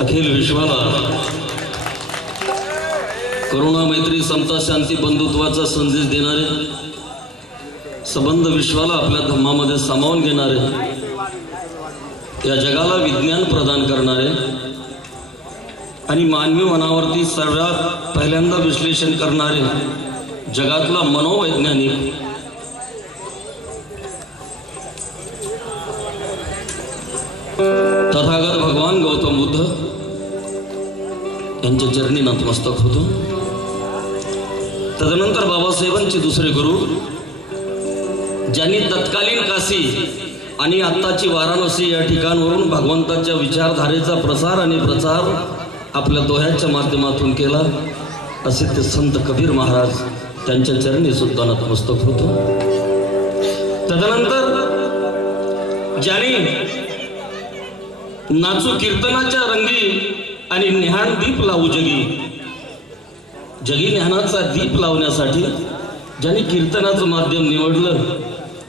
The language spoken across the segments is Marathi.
अखिल विश्वाला करुणा मैत्री समता शांती बंधुत्वाचा संदेश देणारे, संबंध विश्वाला आपल्या धम्मामध्ये सामावून घेणारे, या जगाला विज्ञान प्रदान करणारे आणि मानवी मनावरती सर्वात पहिल्यांदा विश्लेषण करणारे जगातला मनोवैज्ञानिक तथागत भगवान गौतम बुद्ध यांच्या चरणी नतमस्तक होतो. तदनंतर बाबासाहेबांचे दुसरे गुरु, ज्यांनी तत्कालीन काशी आणि आत्ताची वाराणसी या ठिकाणवरून भगवंताच्या विचारधारेचा प्रसार आणि प्रचार आपल्या दोह्याच्या माध्यमातून केला, असे ते संत कबीर महाराज त्यांच्या चरणी सुद्धा नतमस्तक होतो. तदनंतर ज्यांनी नाचू कीर्तनाच्या रंगी आणि न्याहाण दीप लावू जगी ज्ञानाचा दीप लावण्यासाठी ज्यांनी कीर्तनाचं माध्यम निवडलं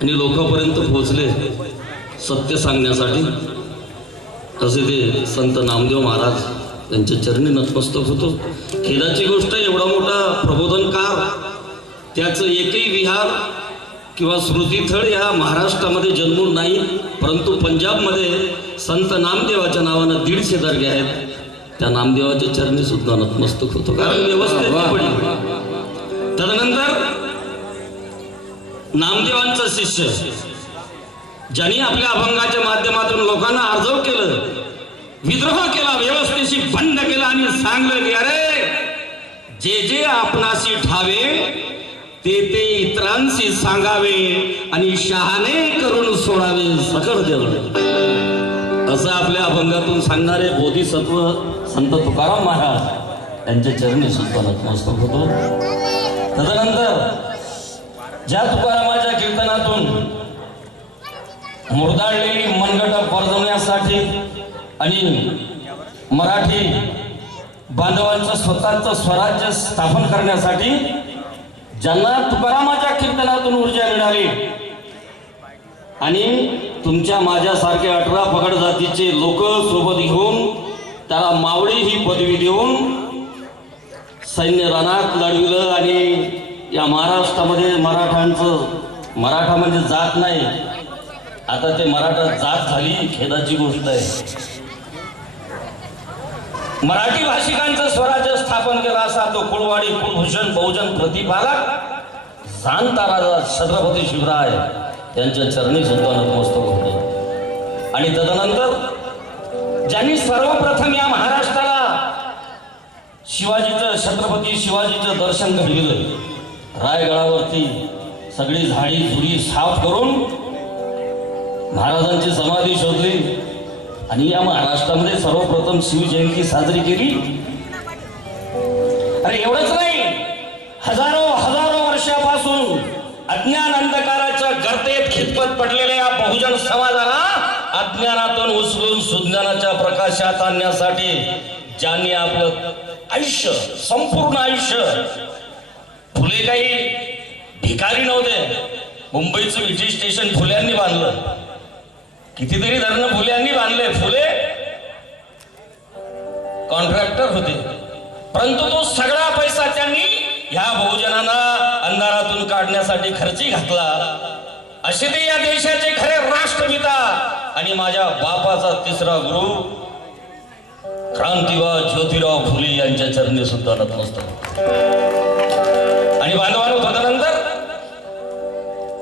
आणि लोकांपर्यंत पोहोचले सत्य सांगण्यासाठी, असे ते संत नामदेव महाराज यांच्या चरणी नतमस्तक होतो. खेदाची गोष्ट, एवढा मोठा प्रबोधनकार, त्याचं एकही विहार किंवा स्मृतिस्थळ या महाराष्ट्रामध्ये जन्मून नाही, परंतु पंजाबमध्ये संत नामदेवाच्या नावानं 150 दर्गे आहेत. त्या नामदेवाच्या चरणी सुद्धा नतमस्तक होतो, कारण व्यवस्थित पडली. तदनंतर नामदेवांचा शिष्य, ज्यांनी आपल्या अभंगाच्या माध्यमातून लोकांना आर्जव केलं, विद्रोह केला, व्यवस्थेशी बंड केला आणि सांगलं की अरे जे जे आपणाशी ठावे ते ते इतरांशी सांगावे आणि शहाणे करून सोडावे सकळ देवळे, असं आपल्या अभंगातून सांगणारे बोधिसत्व संत तुकाराम महाराज यांच्या चरणी सुद्धा नतमस्तक होतो. तदनंतर ज्या तुकारामाच्या कीर्तनातून मुरदाळलेली मनगट परजवण्यासाठी आणि मराठी बांधवांचं स्वतःचं स्वराज्य स्थापन करण्यासाठी ज्यांना तुकारामाच्या कीर्तनातून ऊर्जा मिळाली आणि तुमच्या माझ्यासारखे 18 पगड जातीचे लोक सोबत घेऊन त्याला मावळी ही पदवी देऊन सैन्य रणात लढविलं आणि या महाराष्ट्रामध्ये मराठा म्हणजे जात नाही, आता ते मराठा जात झाली. खेदाची गोष्ट आहे. मराठी भाषिकांचं स्वराज्य स्थापन केलं असा तो कुळवाडी कुलभूषण बहुजन प्रतिपालक जाणता राजा छत्रपती शिवराय त्यांच्या चरणी सुद्धा नतमस्तक होते. आणि तदनंतर ज्यांनी सर्वप्रथम या महाराष्ट्राला छत्रपती शिवाजीचं दर्शन घडविलं, रायगडावरती सगळी झाडी झुडी साफ करून महाराजांची समाधी शोधली आणि या महाराष्ट्रामध्ये सर्वप्रथम शिवजयंती साजरी केली. अरे एवढंच नाही, हजारो वर्षापासून अज्ञान अंधकाराच्या गर्तेत खितपत पडलेल्या या बहुजन समाजाला अज्ञानातून उचलून सुज्ञानाच्या प्रकाशात आणण्यासाठी ज्यांनी आपलं आयुष्य, संपूर्ण आयुष्य, फुले काही भिकारी नव्हते. मुंबईचं विटी स्टेशन फुल्यांनी बांधलं, कितीतरी धरणं फुल्यांनी बांधले. फुले कॉन्ट्रॅक्टर होते, परंतु तो सगळा पैसा त्यांनी ह्या बहुजनांना अंधारातून काढण्यासाठी खर्ची घातला. असे ते या देशाचे खरे राष्ट्रपिता आणि माझ्या बापाचा तिसरा गुरु क्रांतिवाद ज्योतिराव फुले यांच्या चरणी सुद्धा नतमस्तक. आणि बांधवांनो, तदनंतर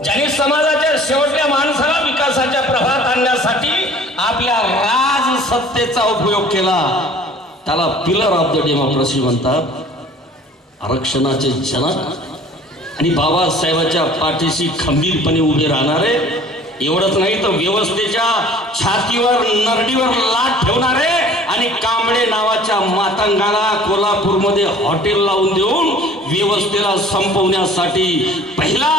ज्यांनी समाजाच्या शेवटच्या माणसाला विकासाच्या प्रभात आणण्यासाठी आपल्या राजसत्तेचा उपयोग केला, त्याला पिलर ऑफ द डेमोक्रेसी म्हणतात. आरक्षणाचे जनक आणि बाबासाहेबांच्या पाठीशी खंबीरपणे उभे राहणारे, एवढंच नाही तर व्यवस्थेच्या छातीवर नरडीवर लाट ठेवणारे आणि कांबळे नावाच्या मातंगाला कोल्हापूरमध्ये हॉटेल लावून देऊन व्यवस्थेला संपवण्यासाठी पहिला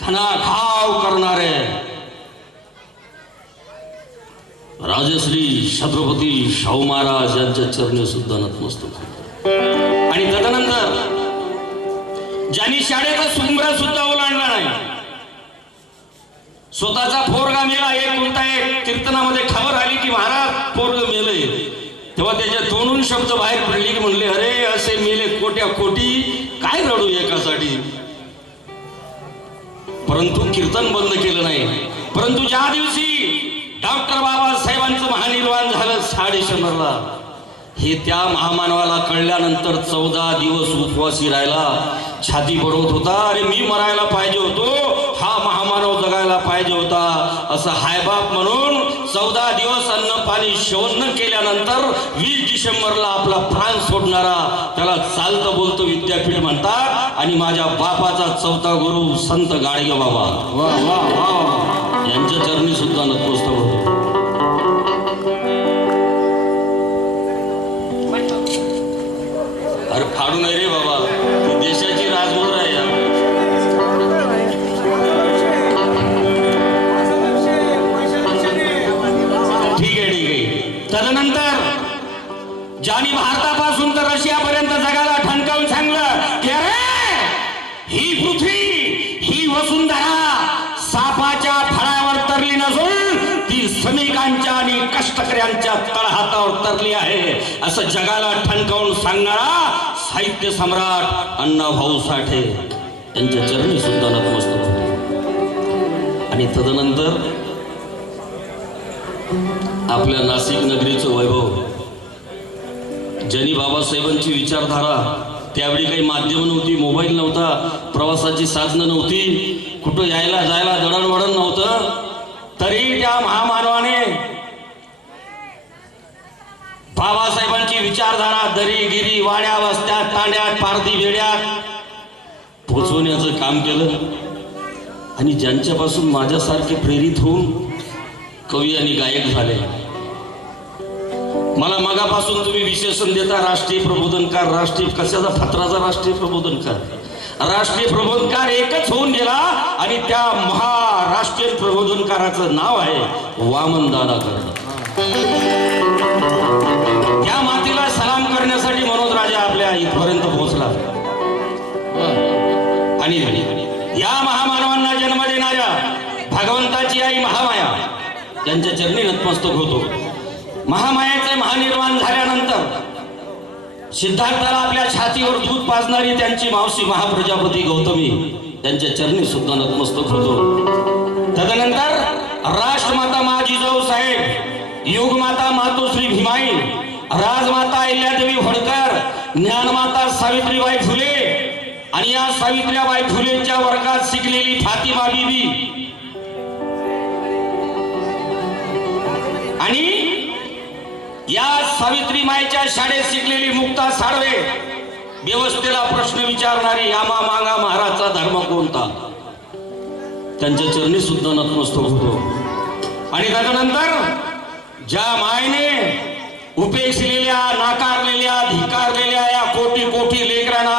घणाघाव करणारे राजश्री छत्रपती शाहू महाराज यांच्या चरणी सुद्धा नतमस्तक होतो. आणि तदनंतर ज्यांनी शाळेचा सुंबरा सुद्धा ओलांडला नाही, स्वतःचा पोरगा मेला, एक कीर्तनामध्ये खबर आली की महाराज पोरग मेले, तेव्हा त्याच्या तोंडून शब्द बाहेर पडले की म्हणले अरे असे मेले कोट्या कोटी, काय रडू एकासाठी. परंतु कीर्तन बंद केलं नाही. परंतु ज्या दिवशी डॉक्टर बाबासाहेबांचं महानिर्वाण झालं 6 डिसेंबरला, हे त्या महामानवाला कळल्यानंतर 14 दिवस उपवासी राहिला, छाती पडवत होता. अरे मी मरायला पाहिजे होतो, हा महामानव जगायला पाहिजे होता, असं हायबाप म्हणून 14 दिवस अन्न पाणी सेवन न केल्यानंतर 20 डिसेंबरला आपला प्राण सोडणारा त्याला चालतं बोलतं विद्यापीठ म्हणतात. आणि माझ्या बापाचा 4था गुरु संत गाडगे बाबा यांच्या चरणी सुद्धा नतमस्तक होतो. अरे फाडू नाही रे बाबा, ती देशाची राजमुद्रा आहे. ठीक आहे. तदनंतर ज्यांनी भारतापासून तर रशियापर्यंत जगाला ठणकावून सांगलं की अरे ही पृथ्वी, ही वसुंधरा सापाच्या फळावर तरली नसून ती श्रमिकांच्या आणि कष्टकऱ्यांच्या तळहातावर तरली आहे, असं जगाला ठणकावून सांगणारा साहित्य सम्राट अण्णाभाऊ साठे यांच्या चरणी सुद्धा नतमस्तक होतो. आणि तदनंतर आपल्या नाशिक नगरीचं वैभव, ज्यांनी बाबासाहेबांची विचारधारा, त्यावेळी काही माध्यम नव्हती, मोबाईल नव्हता, प्रवासाची साधनं नव्हती, कुठं यायला जायला दळणवळण नव्हतं, तरी त्या महामानवाने बाबासाहेबांची विचारधारा दरी गिरी वाड्या वस्त्यात तांड्यात पारधी वेड्यात पोचवण्याचं काम केलं. आणि ज्यांच्यापासून माझ्यासारखे प्रेरित होऊन कवी आणि गायक झाले. मला मगापासून तुम्ही विशेषण देता राष्ट्रीय प्रबोधनकार, राष्ट्रीय कशाचा फत्राचा राष्ट्रीय प्रबोधनकार, राष्ट्रीय प्रबोधनकार एकच होऊन गेला. आणि त्या महाराष्ट्रीय प्रबोधनकाराचं नाव आहे वामन दादा कर्डक. या मातीला सलाम करण्यासाठी मनोज राजा आपल्या इथपर्यंत पोहोचला. आणि या महामानवांना जन्म देणाऱ्या भगवंताची आई महामाया त्यांच्या चरणी नतमस्तक होतो. महामायाचे महानिर्वाण झाल्यानंतर सिद्धार्थाला आपल्या छातीवर दूध पाजणारी त्यांची मावशी महाप्रजापती गौतमी त्यांच्या चरणी सुद्धा नतमस्तक होतो. तदनंतर राष्ट्रमाता मा जिजाऊ साहेब, युगमाता मातोश्री भीमाई, राजमाता अहिल्यादेवी होळकर, ज्ञानमाता सावित्रीबाई फुले आणि या सावित्रीबाई फुलेंच्या वर्गात शिकलेली फातिमा बीबी आणि या सावित्री माईच्या शाळेत शिकलेली मुक्ता साळवे, व्यवस्थेला प्रश्न विचारणारी आमा मागा महाराजचा धर्म कोणता, त्यांच्या चरणी सुद्धा नतमस्तक होतो. आणि त्यानंतर ज्या मायने उपेक्षलेल्या, नाकारलेल्या, धिकारलेल्या या कोटी कोटी लेकरांना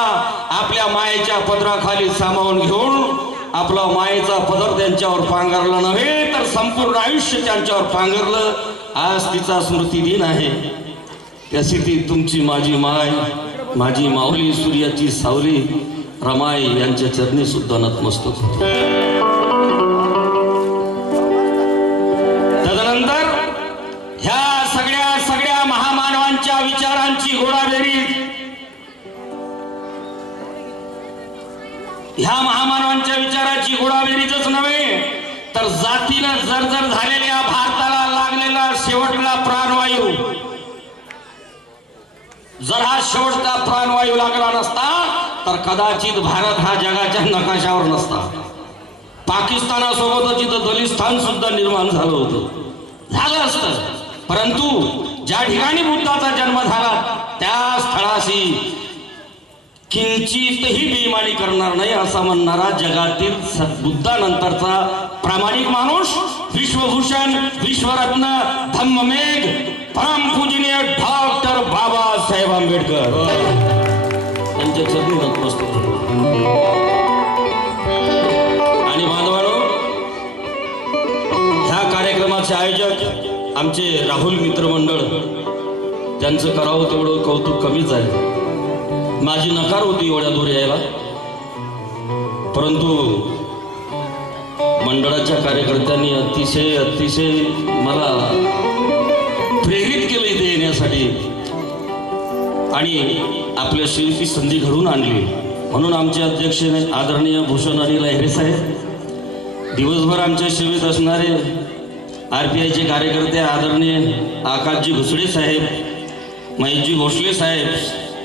आपल्या मायेच्या पदराखाली सामावून घेऊन आपला मायेचा पदर त्यांच्यावर पांघरला नव्हे तर संपूर्ण आयुष्य त्यांच्यावर पांघरलं. आज तिचा स्मृती दिन आहे. त्याची ती तुमची माझी माय, माझी माऊली, सूर्याची सावली रमाई यांच्या चरणी सुद्धा नतमस्तक होतो. तदनंतर ह्या सगळ्या महामानवांच्या विचारांची गोळाबेरी, ह्या महामानवांच्या विचाराची गोळाबेरीच नव्हे तर जातीनं जर्जर झालेल्या भारताला लागलेला शेवटला प्राणवायू, जर हा शेवटचा प्राणवायू लागला नसता तर कदाचित भारत हा जगाच्या नकाशावर नसता. पाकिस्तानासोबतच इथं दलिस्तान सुद्धा निर्माण झालं होतं, झालं असतं. परंतु ज्या ठिकाणी बुद्धाचा जन्म झाला त्या स्थळाशी किंचितही बेईमानी करणार नाही असा म्हणणारा जगातील बुद्धानंतरचा प्रामाणिक माणूस, विश्वभूषण, विश्वरत्न, धम्ममेघ, परमपूजनीय डॉक्टर बाबासाहेब आंबेडकर यांच्या चरणी नतमस्तक होतो. आणि बांधवांनो, ह्या कार्यक्रमाचे आयोजक आमचे राहुल मित्रमंडळ, त्यांचं करावं तेवढं कौतुक कमीच आहे. माझी नकार होती एवढ्या दूर यायला, परंतु मंडळाच्या कार्यकर्त्यांनी अतिशय मला प्रेरित केलं इथे येण्यासाठी आणि आपल्या शिल्पी संधी घडवून आणली. म्हणून आमचे अध्यक्ष आदरणीय भूषण आणि लहिरे साहेब, दिवसभर आमच्या सेवेत असणारे RPIचे कार्यकर्ते आदरणीय आकाशजी घुसडे साहेब, महेशजी भोसले साहेब,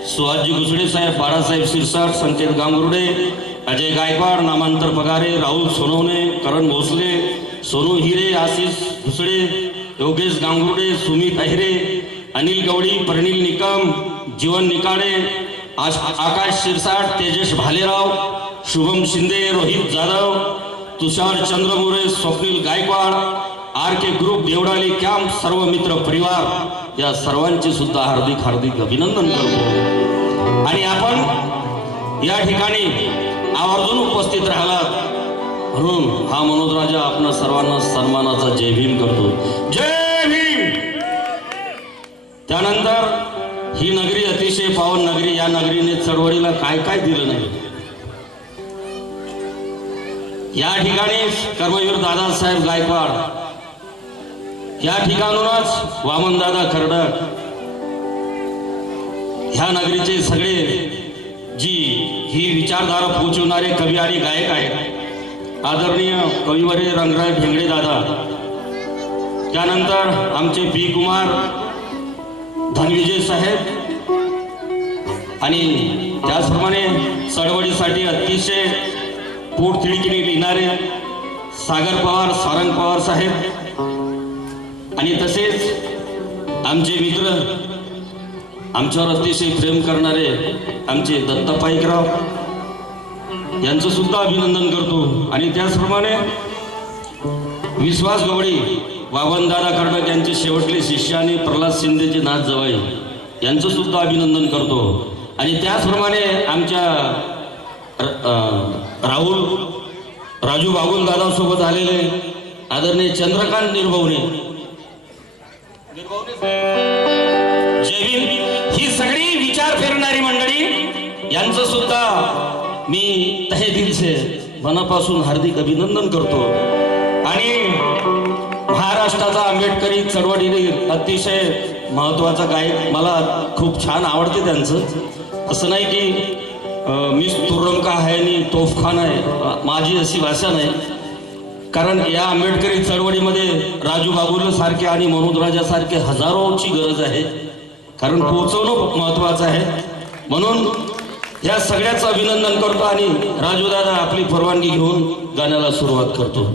सुहासजी घुसडे साहेब, बाळासाहेब शिरसाट, संकेत गांगुर्डे, अजय गायकवाड, नामांतर पगारे, राहुल सोनवणे, करण भोसले, सोनू हिरे, आशिष घुसडे, योगेश गांगुर्डे, सुमित अहिरे, अनिल गवळी, प्रणिल निकम, जीवन निकाडे, आकाश शिरसाट, तेजस भालेराव, शुभम शिंदे, रोहित जाधव, तुषार चंद्रमुरे, स्वप्नील गायकवाड, आर के ग्रुप, देवडाली कॅम्प, सर्व मित्र परिवार या सर्वांचे सुद्धा हार्दिक हार्दिक अभिनंदन करतो. आणि आपण या ठिकाणी आवर्जून उपस्थित राहिलात म्हणून हा मनोज राजा आपणा सर्वांना सन्मानाचा जय भीम करतो. जय भीम. त्यानंतर ही नगरी अतिशय पावन नगरी, या नगरीने चळवळीला काय काय दिलं नाही. या ठिकाणी कर्मवीर दादासाहेब गायकवाड, या ठिकाणूनच वामनदादा खर्डक, ह्या नगरीचे सगळे जी ही विचारधारा पोहोचवणारे कवी आणि गायक आहेत. आदरणीय कविवर्य रंगराज भेंगडे दादा, त्यानंतर आमचे पी कुमार धनविजय साहेब, आणि त्याचप्रमाणे चळवळीसाठी अतिशय पोटतिडकीने लिहिणारे सागर पवार, सारंग पवार साहेब, आणि तसेच आमचे मित्र, आमच्यावर अतिशय प्रेम करणारे आमचे दत्ता पाईकराव यांचं सुद्धा अभिनंदन करतो. आणि त्याचप्रमाणे विश्वास गवळी, वामनदादा खर्डक यांचे शेवटले शिष्य आणि प्रल्हाद शिंदेचे नाथ जवाई यांचं सुद्धा अभिनंदन करतो. आणि त्याचप्रमाणे आमच्या राजू बागुल दादा सोबत आलेले आदरणीय चंद्रकांत निर्भवने, जय भीम, ही सगळी विचार फिरणारी मंडळी यांचं सुद्धा मी तहे दिल से मनापासून हार्दिक अभिनंदन करतो. आणि महाराष्ट्राचा आंबेडकरी चळवळीने अतिशय महत्वाचा गायक, मला खूप छान आवडते त्यांचं. असं नाही की मी तुरंका आहे आणि तोफखान आहे, माझी अशी भाषा नाही. कारण या आंबेडकरी चळवळीमध्ये राजू बाबुल सारखे आणि मनोज राजा सारखे हजारोची गरज आहे, कारण पोहोचवणं महत्वाचं आहे. म्हणून या सगळ्याचं अभिनंदन करतो. आणि राजू दादा आपली परवानगी घेऊन गाण्याला सुरुवात करतो.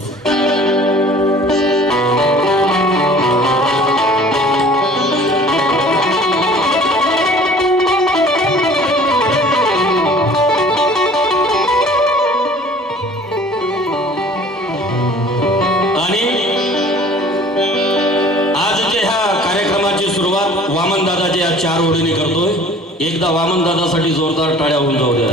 वामन दादा जे आज 4 ओळीने करतोय, एकदा वामन दादासाठी जोरदार टाळ्या होऊन जाऊ द्या.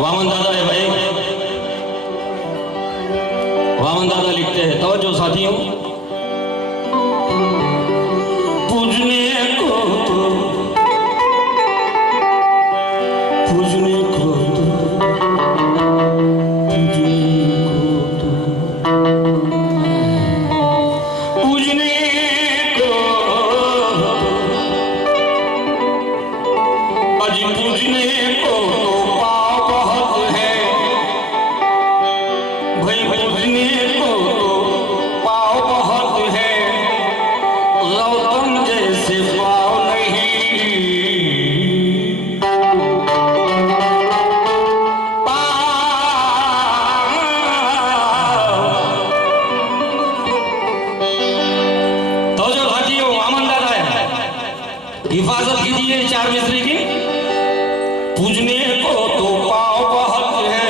वामन दादा है भाई, वामन दादा लिखते हैं, तवज्जो साथियों. पूजने को तो पूजने को हिफाजत कीजिए 4 मिसरी की. पूजने को तो पाव बहुत है,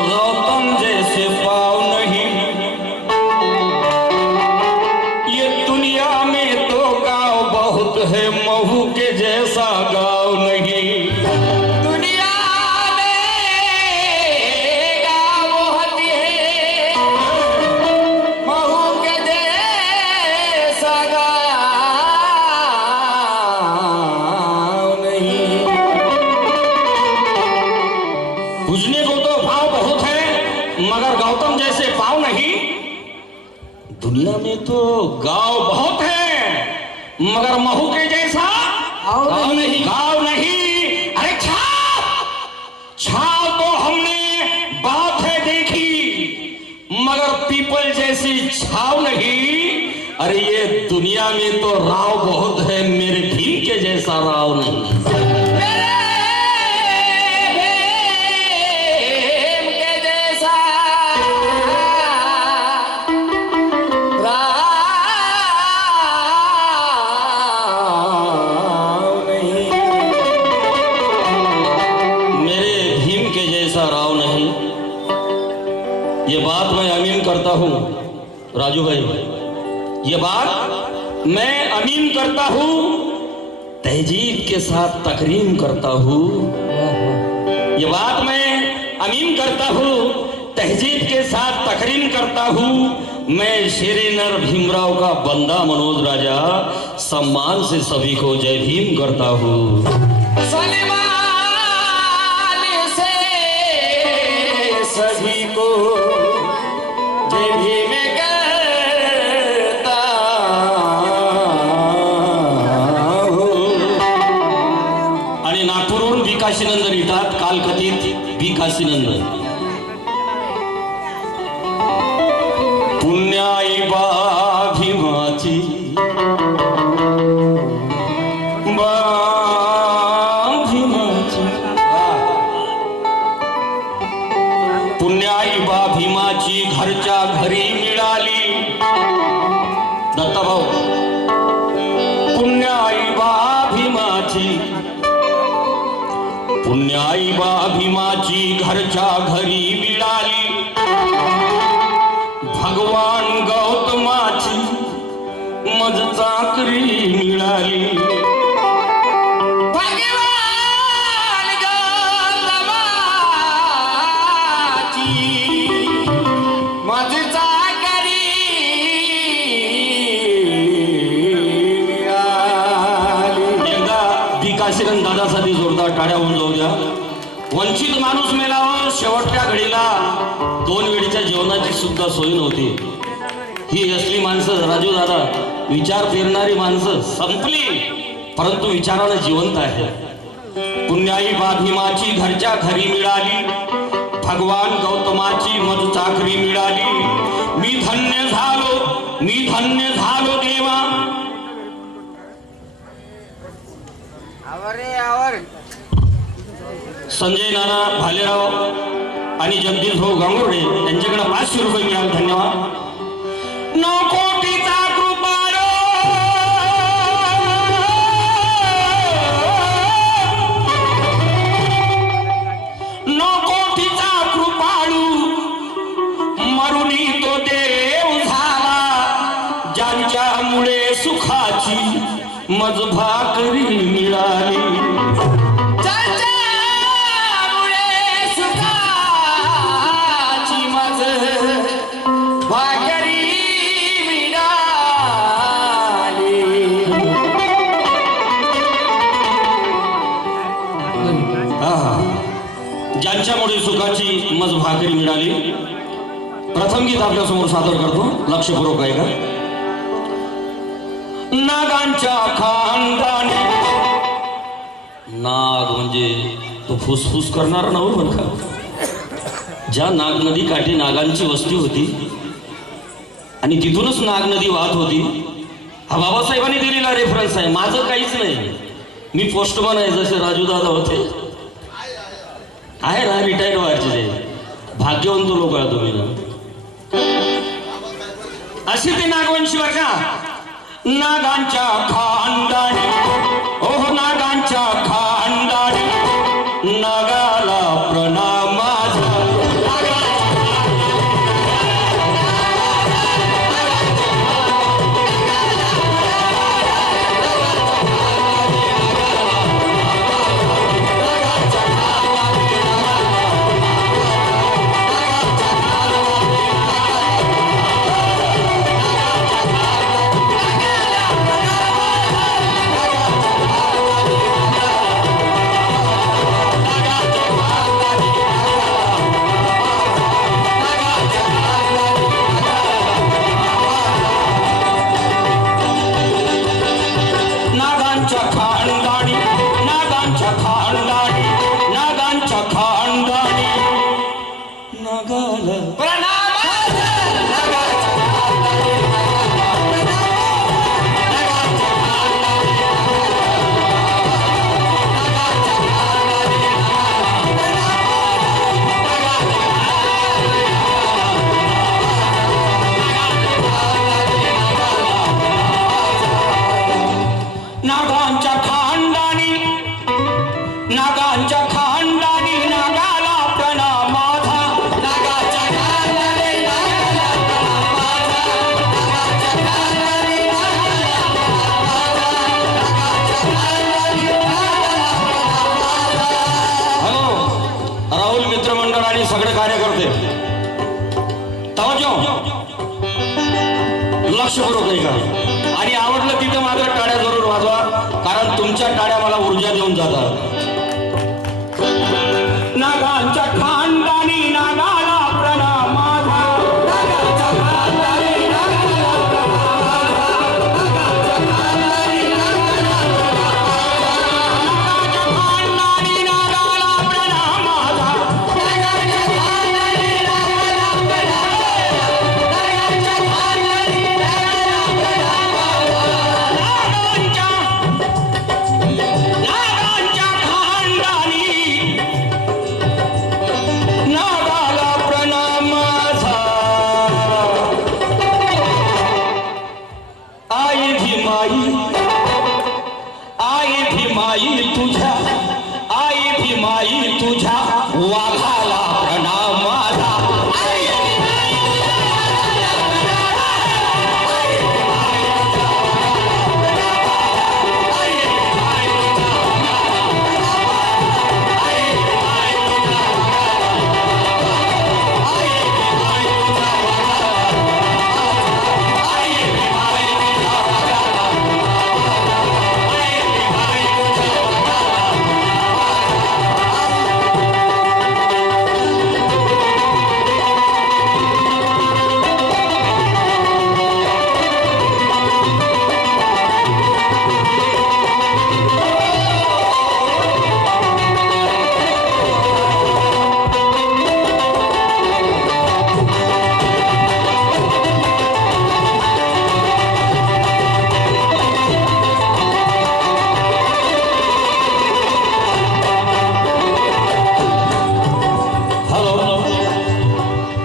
गौतम जैसे पाव नहीं. ये दुनिया में तो गाँव बहुत है, महू के जैसा गाँव नहीं. पूजने को तो भाव बहुत है, मगर गौतम जैसे पाव नहीं. दुनिया में तो गांव बहुत है, मगर महू के जैसा गांव नहीं. गांव नहीं, अरे छाव तो हमने बात है देखी, मगर पीपल जैसी छाव नहीं. अरे ये दुनिया में तो राव बहुत है, मेरे भीम के जैसा राव नहीं. राजू भाई, ये बात मैं अमीन करता हूँ, तहजीब के साथ तकरीम करता हूँ। ये बात मैं अमीन करता हूँ, तहजीब के साथ तकरीम करता हूँ। मैं शेरे नर भीमराव का बंदा मनोज राजा सम्मान से सभी को जय भीम करता हूँ। सभी को जय भीम करता हूँ। आणि नागपूरहून बी काशीनंदन येतात, कालकथित बी काशीनंदन. पुण्याई बा भीमाची पुण्याई बा भीमाची घरच्या घरी मिळाली. दत्ताभाऊ, पुण्याई बा भीमाची, पुण्याई बा भीमाची घरच्या घरी मिळाली. भगवान गौतमाची मज चाकरी मिळाली. दादासाठी जोरदार टाळ्या होऊन जाऊ द्या. वंचित माणूस मेल्यावर शेवटच्या घडीला 2 वेळीच्या जेवणाची सुद्धा सोय नव्हती. ही असली माणसं राजू दादा, विचार पेरणारी माणसं संपली, परंतु विचारानं जिवंत आहे. पुण्याई बा भीमाची घरच्या घरी मिळाली. भगवान गौतमाची मध चाकरी मिळाली. मी धन्य झालो, मी धन्य झालो देवा. संजय नाना भालेराव आणि जगदीश भाऊ गांगुर्डे यांच्याकडे 500 रुपये मिळाले. धन्यवाद. 9 कोटीचा कृपाळू, 9 कोटीचा कृपाळू, मरुनी तो देव झाला. ज्यांच्यामुळे सुखाची मज भाकरी मिळाली. ज्यांच्यामुळे सुखाची मज भाकरी मिळाली. प्रथम गीत आपल्या समोर सादर करतो, लक्षपूर्वक ऐका. नागांच्या खानदानी, नाग म्हणजे तो फुसफुस करणारा नव्ह बरं का. ज्या नाग नदी काठी नागांची वस्ती होती आणि तिथूनच नाग नदी वाहत होती. हा बाबासाहेबांनी दिलेला रेफरन्स आहे, माझं काहीच नाही. मी पोस्टमन आहे, जसे राजू दादा होते आहे ना, रिटायर्ड व्हायचे. भाग्यवंत लोक आहे तुम्ही ना. अशी ते नागवंशी बर का. नागांच्या खानदानी, ओह नागांच्या खानदानी, नागाला प्रणाम माझा. नागाला प्रणाम माझा. नागाच्या खानदानी, नागाला प्रणाम माझा. आहे का? आणि आवडलं तिथं मात्र टाळ्या जरूर वाजवा, कारण तुमच्या टाळ्या मला ऊर्जा देऊन जातात. नागांच्या खानदानी नागाला प्रणाम माझा. नागांच्या खानदानी नागाला प्रणाम माझा. नागांच्या खानदानी नागाला प्रणाम माझा. नागांच्या खानदानी नागाला प्रणाम माझा. नागांच्या खानदानी नागाला प्रणाम माझा. नागांच्या खानदानी नागाला प्रणाम माझा. नागांच्या खानदानी नागाला प्रणाम माझा. आई भीमाई, आई भीमाई तुझ्या, आई भीमाई तुझ्या वाघाला प्रणाम माझा. आई भीमाई तुझ्या वाघाला प्रणाम. आई भीमाई तुझ्या वाघाला प्रणाम. आई भीमाई तुझ्या वाघाला प्रणाम. आई भीमाई तुझ्या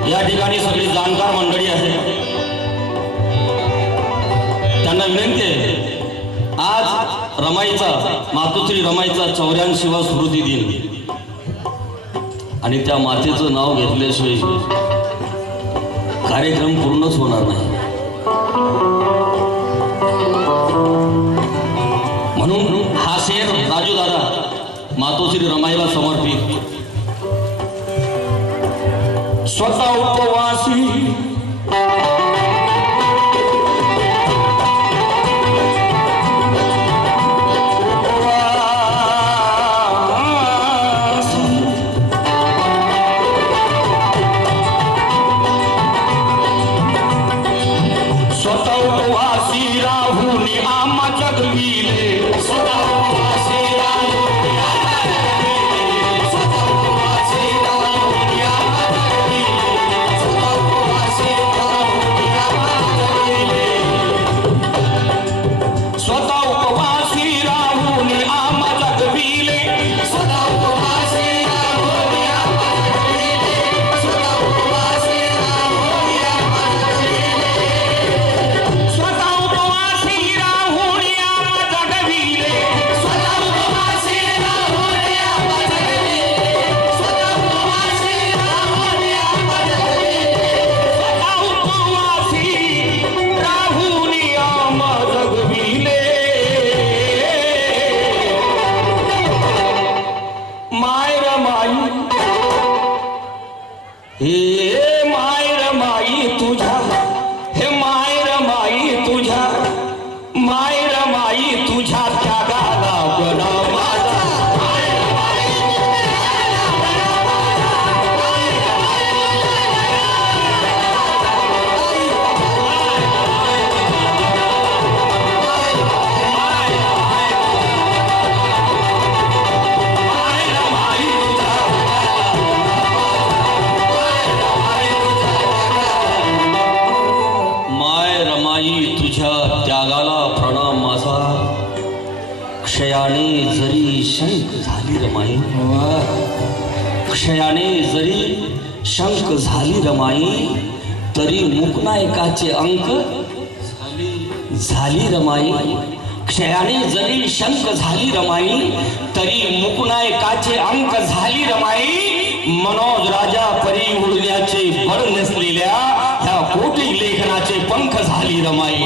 या ठिकाणी सगळी जाणकार मंडळी आहे, त्यांना विनंती आहे, आज रमाईचा मातोश्री रमाईचा 84वा स्मृती दिन आणि त्या मातेचं नाव घेतल्याशिवाय कार्यक्रम पूर्णच होणार नाही. म्हणून हा शेर राजू दादा मातोश्री रमाईला समर्पित. स्वतः उपवासी राहुनी आम्हा जगविले. स्वतः उपवासी राहुनी आम्हा जगविले. स्वतः उपवासी राहुनी आम्हा जगविले. स्वतः उपवासी राहुनी आम्हा जगविले. स्वतः उपवासी राहुनी आम्हा जगविले. स्वतः उपवासी राहुनी आम्हा जगविले. स्वतः उपवासी राहुनी आम्हा जगविले. स्वतः उपवासी राहुनी आम्हा जगविले. स्वतः उपवासी राहुनी आम्हा जगविले. स्वतः उपवासी राहुनी आम्हा जगविले. स्वतः उपवासी राहुनी आम्हा जगविले. माय रमाई, हे माय रमाई तुझ्या, हे माय रमाई तुझ्या, माय रमाई तुझ्या त्यागाला प्रणाम माझा. माय रमाई तुझ्या त्यागाला प्रणाम माझा. माय रमाई माय रमाई तुझ्या त्यागाला प्रणाम माझा. क्षयाने जरी शंक झाली रमाई, क्षयाने जरी शंक झाली रमाई, तरी मुकनायकाचे अंक झाली रमाई. क्षयाने जरी शंक झाली रमाई, तरी मुकनायकाचे अंक झाली रमाई. मनोज राजा परी उडण्याचे बळ नसलेल्या ह्या कोटी लेखनाचे पंख झाली रमाई.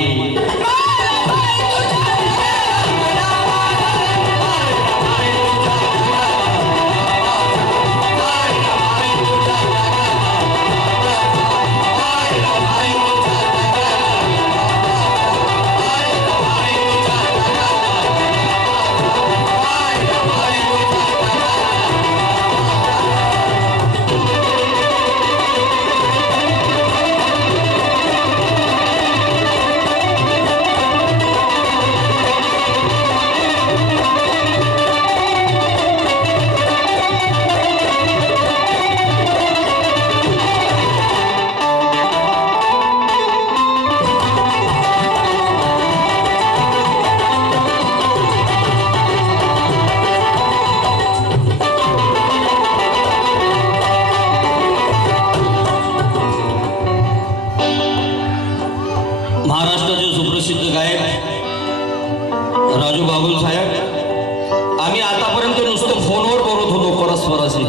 राहुल साहेब, आम्ही आतापर्यंत नुसतं फोनवर बोलत होतो परस्पराशी,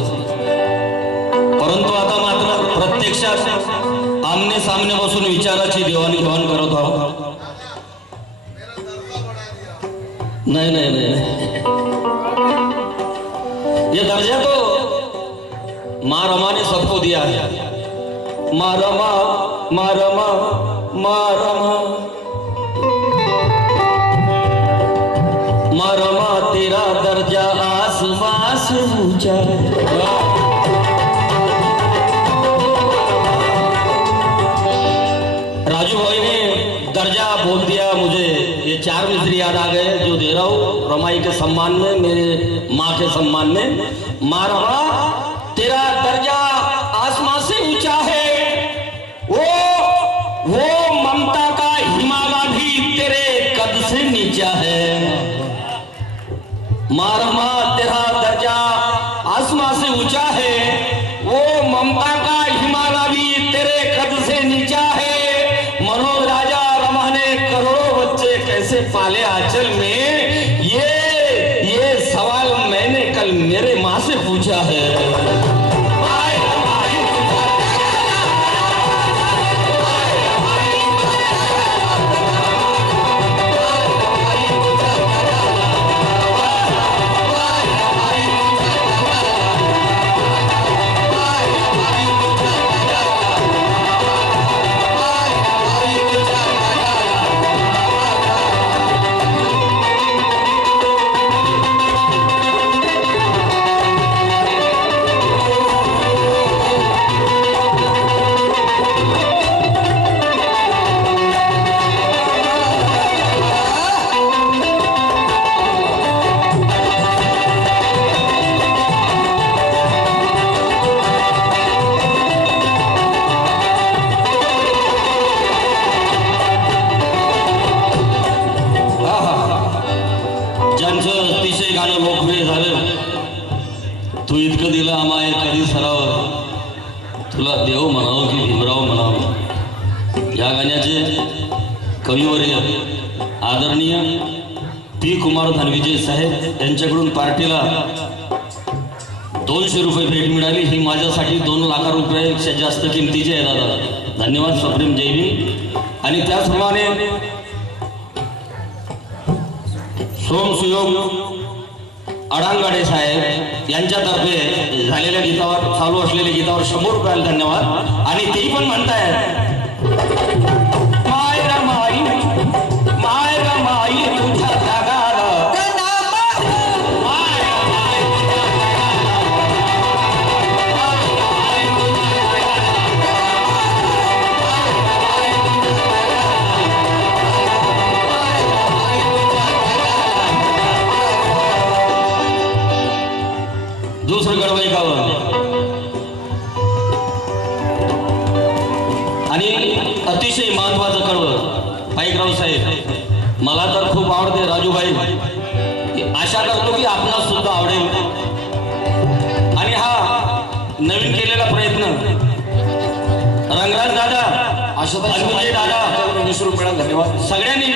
परंतु आता मात्र प्रत्यक्षात आमने सामने बसून विचाराची देवाणघेवाण करत आहोत. नहीं नहीं नहीं, ये दर्जा तो माँ रमा ने सबको दिया है. माँ रमा, माँ रमा, माँ रमा, माँ रमा तेरा दर्जा आसमां से ऊंचा है. राजू भाई ने दर्जा बोल दिया, मुझे ये 4 मिस्री याद आ गए जो दे रहा हूँ रमाई के सम्मान में, मेरे माँ के सम्मान में. माँ रमा तेरा दर्जा आसमां से ऊंचा है, वो ममता का हिमालय भी तेरे कद से नीचा है. माँ रमा तेरा दर्जा आसमां से ऊंचा है, वो ममता का हिमालय भी तेरे कद से नीचा है. मनोज राजा रमा ने करोड़ों बच्चे कैसे पाले आंचल में, ये सवाल मैंने कल मेरे माँ से पूछा है. तू इतकं दिलं आम्हाला कधी सराव, तुला देव म्हणावं की भीमराव म्हणावं. या गाण्याचे कविवर्य आदरणीय पी कुमार धनविजय साहेब यांच्याकडून पार्टीला 200 रुपये भेट मिळाली. ही माझ्यासाठी 2 लाख रुपयापेक्षा जास्त किमतीचे आहे दादा. धन्यवाद सप्रेम, जय भीम. आणि त्याचप्रमाणे सोमसुयोग अडांगाडे साहेब यांच्यातर्फे झालेल्या गीतावर, चालू असलेल्या गीतावर 100 रुपयाला धन्यवाद. आणि तेही पण म्हणतायत माय रमाई, माय रमाई तुझ्या जगाला, माय रमाई तुझ्या जगाला, दुसरं गडवाई गावं. आणि अतिशय महत्वाचं कळवं पाईकराव साहेब, मला तर खूप आवडते राजूभाई. आशा करतो की आपणास सुद्धा आवडेल. आणि हा नवीन केलेला प्रयत्न रंगराज दादा, अशोक दादा, 20 रुपये धन्यवाद. सगळ्यांनी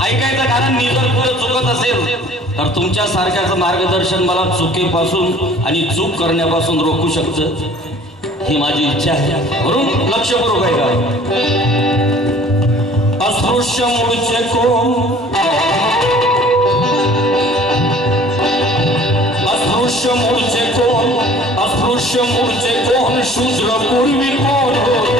ऐकायचं, कारण मी जर पुढे चुकत असेल तर तुमच्या सारख्याचं मार्गदर्शन मला चुकीपासून आणि चूक करण्यापासून रोखू शकतं, ही माझी इच्छा आहे. म्हणून लक्षपूर्वक आहे का. अस्पृश्य मूळचे कोण, अस्पृश्य मूळचे कोण, अस्पृश्य मूळचे कोण, शूद्र पूर्वी कोण होते.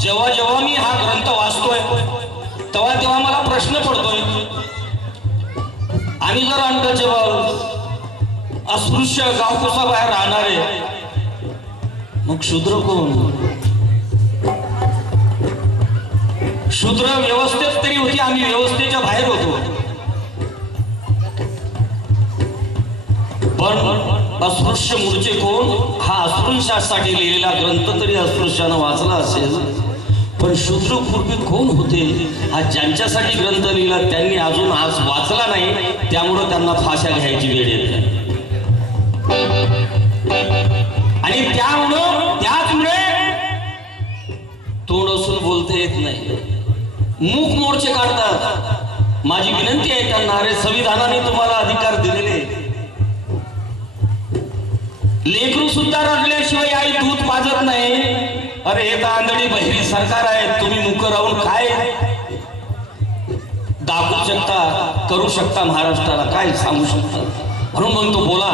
जेव्हा जेव्हा मी हा ग्रंथ वाचतोय तेव्हा तेव्हा मला प्रश्न पडतोय, आणि जर जेव्हा अस्पृश्य गावकुसा बाहेर राहणारे, मग शूद्र कोण. शूद्र व्यवस्थेत तरी होती, आम्ही व्यवस्थेच्या बाहेर होतो. पण अस्पृश्य मूळचे कोण हा अस्पृश्यासाठी लिहिलेला ग्रंथ तरी अस्पृश्यानं वाचला असेल पण शूद्रपूर्वी कोण होते हा ज्यांच्यासाठी ग्रंथ लिहिला त्यांनी अजून आज वाचला नाही, त्यामुळं त्यांना फाशा घ्यायची वेळ येते. आणि त्याचमुळे तोंड असून बोलता येत नाही, मूक मोर्चे काढतात. माझी विनंती आहे त्यांना, अरे संविधानाने तुम्हाला अधिकार दिलेले, लेकरू सुद्धा रडल्याशिवाय आई दूध पाजत नाही. अरे हे तर आंधळी बहिरी सरकार आहे, तुम्ही मुक राहून काय दाखवू शकता, करू शकता महाराष्ट्राला, काय सांगू शकता? म्हणून म्हणतो बोला,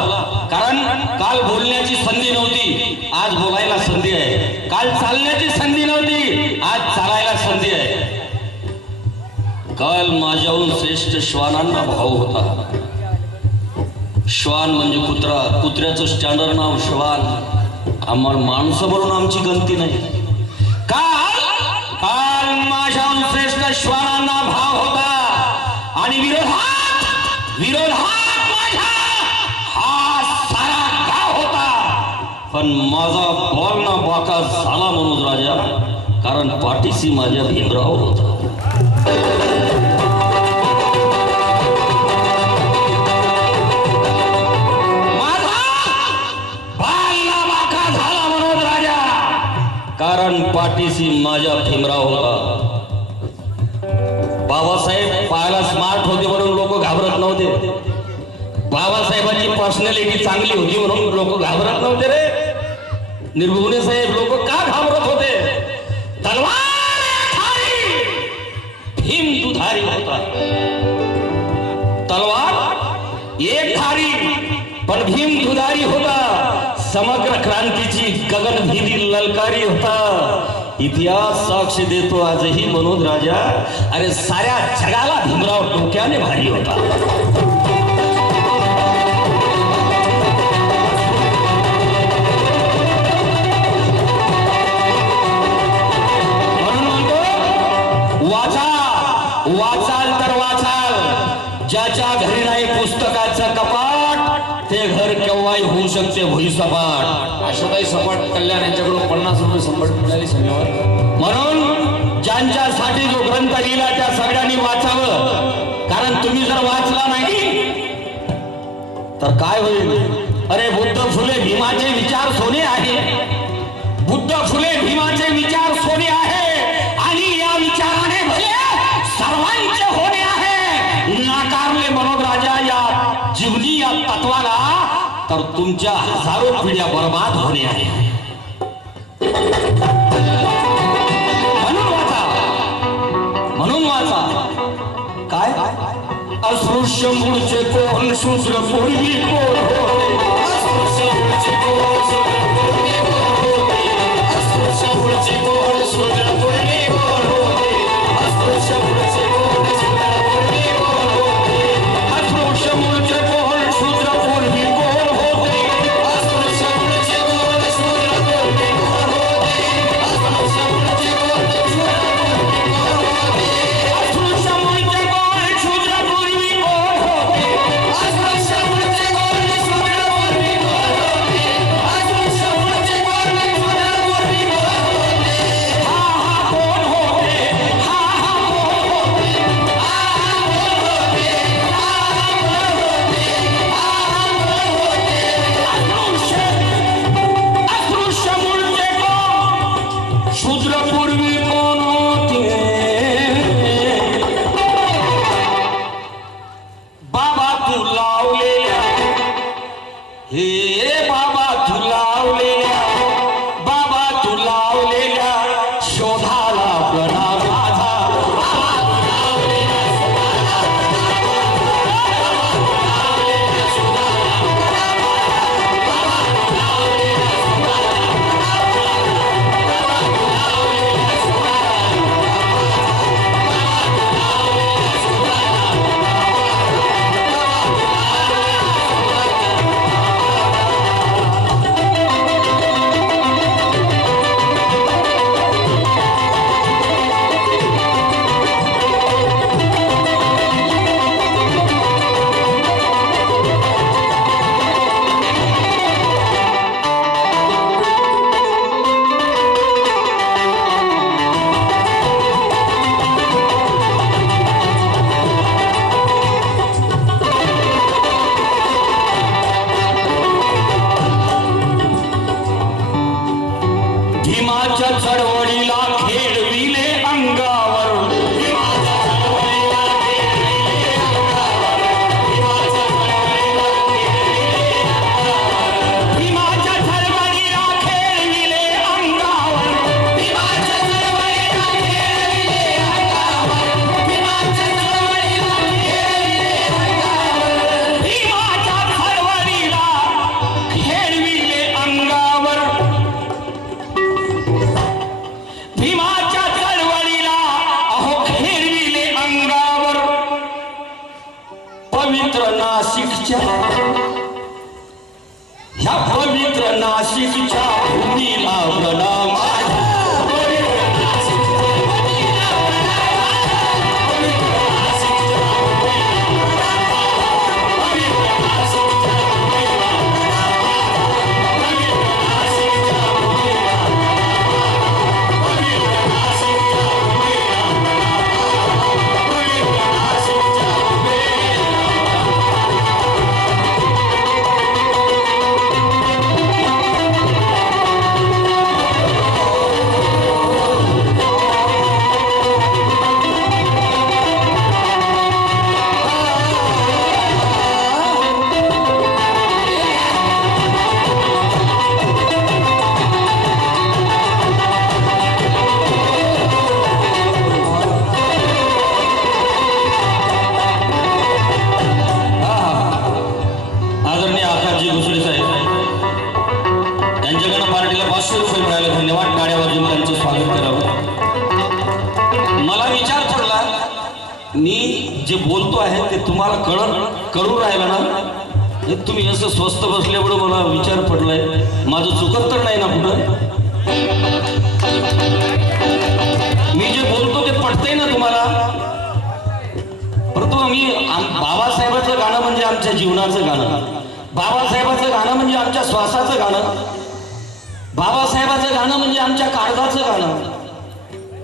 कारण काल बोलण्याची संधी नव्हती, आज बोलायला संधी आहे. काल चालण्याची संधी नव्हती, आज चालायला संधी आहे. काल माझ्याहून श्रेष्ठ श्वानांना भाव होता. श्वान म्हणजे कुत्रा, कुत्र्याचं स्टँडर्ड नाव श्वान. आम्हाला माणसं म्हणून आमची गंती नाही. काल माझ्याहून श्रेष्ठ श्वानांना भाव होता आणि विरोधात माझ्या हा सारा गाव होता. पण माझा बोलणा बाका झाला मनोज राजा, कारण पाठीशी माझ्या भीमराव होता. कारण पाठीशी माझ्या भीमराव होता. बाबासाहेब पाहायला स्मार्ट होते म्हणून लोक घाबरत नव्हते. बाबासाहेबांची पर्सनॅलिटी चांगली होती म्हणून लोक घाबरत नव्हते रे. निर्भुवने साहेब लोक का घाबरत होते? तलवार भीम दुधारी होता. तलवार एक धारी पण भीम दुधारी होता. समग्र क्रांतीची गगनभेदी ललकारी होता. इतिहास साक्ष देतो आजही मनोज राजा, अरे साऱ्या जगाला भीमराव डोक्याने भारी होता. म्हणून म्हणतो वाचाल तर वाचाल, ज्याच्या घरी नाही पुस्तकाचं कपाट ते घर केव्हाही होऊ शकते भुईसपाट. आशाताई सपाट कल्याण यांच्याकडून 50 रुपये संपट मिळाली धन्यवाद. म्हणून ज्यांच्यासाठी जो ग्रंथ लिहिला त्या सगळ्यांनी वाचावं, कारण तुम्ही जर वाचला नाही तर काय होईल? अरे बुद्ध फुले भीमाचे विचार सोने आहे. बुद्ध फुले भीमाचे विचार सोने आहे आणि या विचाराने भले सर्वांचे होणे आहे. नाकारले मनोज राजा या जीवनी या तत्वाला तर तुमच्या हजारो पिढ्या बर्बाद होणे आहे. म्हणून वाचा. काय अस्पृश्य मूळचे कोण, शूद्र पूर्वी कोण होते. अस्पृश्य मूळचे कोण, शूद्र पूर्वी कोण होते. अस्पृश्य मूळचे कोण, शूद्र पूर्वी कोण होते. अस्पृश्य मूळचे कोण, शूद्र पूर्वी कोण होते. अस्पृश्य मूळचे कोण, शूद्र पूर्वी कोण होते. अस्पृश्य मूळचे कोण, शूद्र पूर्वी कोण होते. अस्पृश्य मूळचे कोण, शूद्र पूर्वी कोण होते. अस्पृश्य मूळचे कोण, शूद्र पूर्वी कोण होते. अस्पृश्य मूळचे कोण, शूद्र पूर्वी कोण होते. अस्पृश्य नाशिकच्या ह्या पवित्र नाशिकच्या भूमीला प्रणाम जे बोलतो आहे ते तुम्हाला कळून राहिलं ना. हे तुम्ही असं स्वस्त बसल्यामुळे मला विचार पडलाय, माझं चुकत तर नाही ना कुठं? मी जे बोलतो ते पटतंय ना तुम्हाला? परंतु बाबासाहेबाचं गाणं म्हणजे आमच्या जीवनाचं गाणं, बाबासाहेबाचं गाणं म्हणजे आमच्या श्वासाचं गाणं, बाबासाहेबाचं गाणं म्हणजे आमच्या काळजाचं गाणं.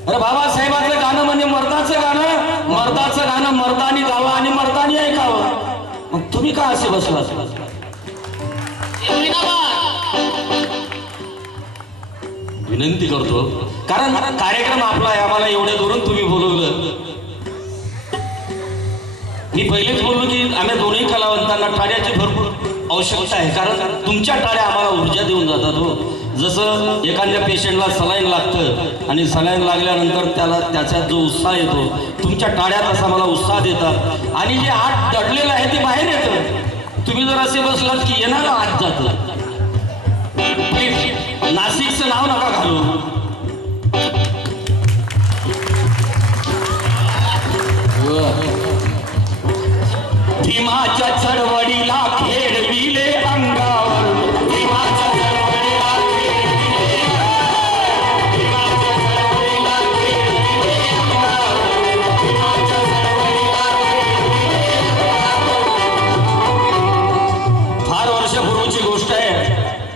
अरे बाबासाहेबाचं गाणं म्हणजे मर्दाचं गाणं, मर्दाचं गाणं मर्दानी गावं आणि मर्दानी ऐकावं. मग तुम्ही का असे बसला? विनंती करतो, कारण कार्यक्रम आपला आहे, आम्हाला एवढ्या दुरून तुम्ही बोलवलं. मी पहिलेच बोललो की आम्ही दोन्ही कलावंतांना टाळ्याची भरपूर आवश्यकता आहे, कारण तुमच्या टाळ्या आम्हाला ऊर्जा देऊन जातात. हो, जसं एखाद्या पेशंटला सलाईन लागतं आणि सलाईन लागल्यानंतर त्याच्यात जो उत्साह येतो, तुमच्या टाळ्यात असा मला उत्साह देतात आणि जे आत दडलेलं आहे ते बाहेर येतं. तुम्ही जर असे बसलात की येणार आत जातं. प्लीज नाशिकचं नाव नका घालू. भीमाच्या चळवळीला खेळविले अंगावर, भीमाच्या चळवळीला फार वर्षापूर्वीची गोष्ट आहे.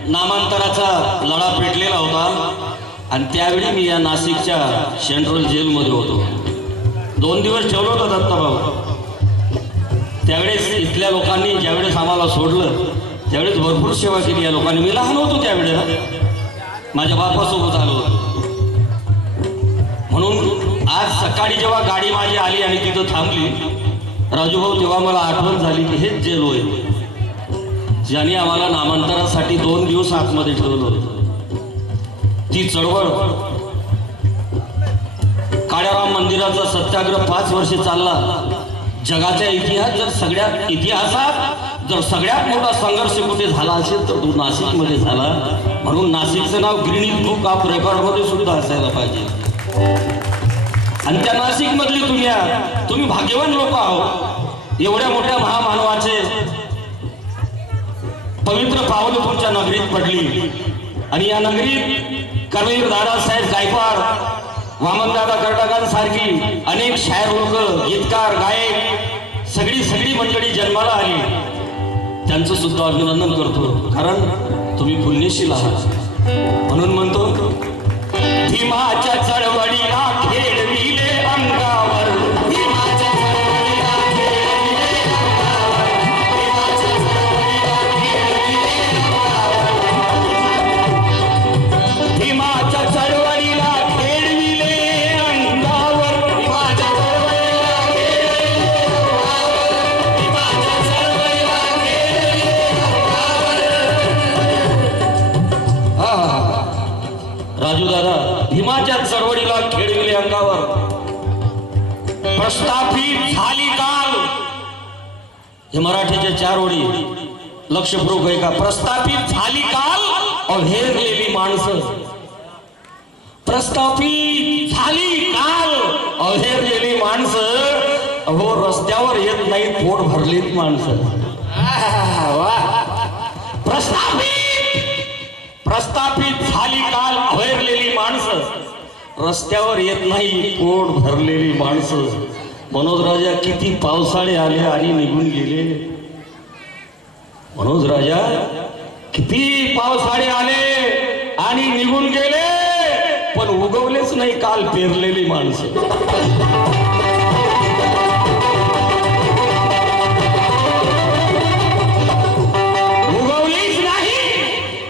नामांतराचा लढा पेटलेला होता आणि त्यावेळी मी या नाशिकच्या सेंट्रल जेलमध्ये होतो. 2 दिवस ठेवलं होतं दत्ताभाऊ. त्यावेळेस इथल्या लोकांनी ज्यावेळेस आम्हाला सोडलं त्यावेळेस भरपूर सेवा केली या लोकांनी. मी लहान होतो त्यावेळेला, माझ्या बापासोबत आलो होतो. म्हणून आज सकाळी जेव्हा गाडी माझी आली आणि तिथं थांबली राजूभाऊ, तेव्हा मला आठवण झाली की हेच जेल होय ज्याने आम्हाला नामांतरासाठी 2 दिवस आतमध्ये ठेवलं होतं. ती चळवळ काळ्याराम मंदिराचा सत्याग्रह 5 वर्षे चालला. जगाच्या इतिहासात जर सगळ्यात मोठा संघर्ष कुठे झाला असेल तर तो नाशिकमध्ये झाला. म्हणून नाशिकचं नाव गिनीज बुक ऑफ रेकॉर्डमध्ये सुद्धा असायला पाहिजे. आणि त्या नाशिकमधली तुम्ही भाग्यवान लोक आहोत. एवढ्या मोठ्या महामानवाचे पवित्र पावलं तुमच्या नगरीत पडली आणि या नगरीत कबीर दादासाहेब गायकवाड, वामनदादा कर्डकांसारखी अनेक शायर लोक, गीतकार, गायक, सगळी मंडळी जन्माला आली. त्यांचं सुद्धा अभिनंदन करतो, कारण तुम्ही पुण्यशील आहात. म्हणून म्हणतो, भीमाच्या चळवळीला खेळविले अंगावर, भीमाच्या चळवळीला खेळविले अंगावर, भीमाच्या चळवळीला खेळविले अंगावर, भीमाच्या चळवळीला राजू दादा, भीमाच्या चळवळीला खेळविले अंगावर, प्रस्थापित झाली काल. हे मराठीच्या 4 ओळी लक्षपूर्वक आहे का? प्रस्थापित झाली काल अहेरलेली माणसं, प्रस्थापित झाली काल अहेरलेली माणसं. अहो, रस्त्यावर येत नाही पोट भरलीत माणसं. प्रस्थापित झाली काल अहेरलेली माणसं, रस्त्यावर येत नाही पोट भरलेली माणसं. मनोज राजा किती पावसाळे आले आणि निघून गेले. मनोज राजा किती पावसाळे आले आणि निघून गेले, पण उगवलेच नाही काल पेरलेली माणसं. उगवलीच नाही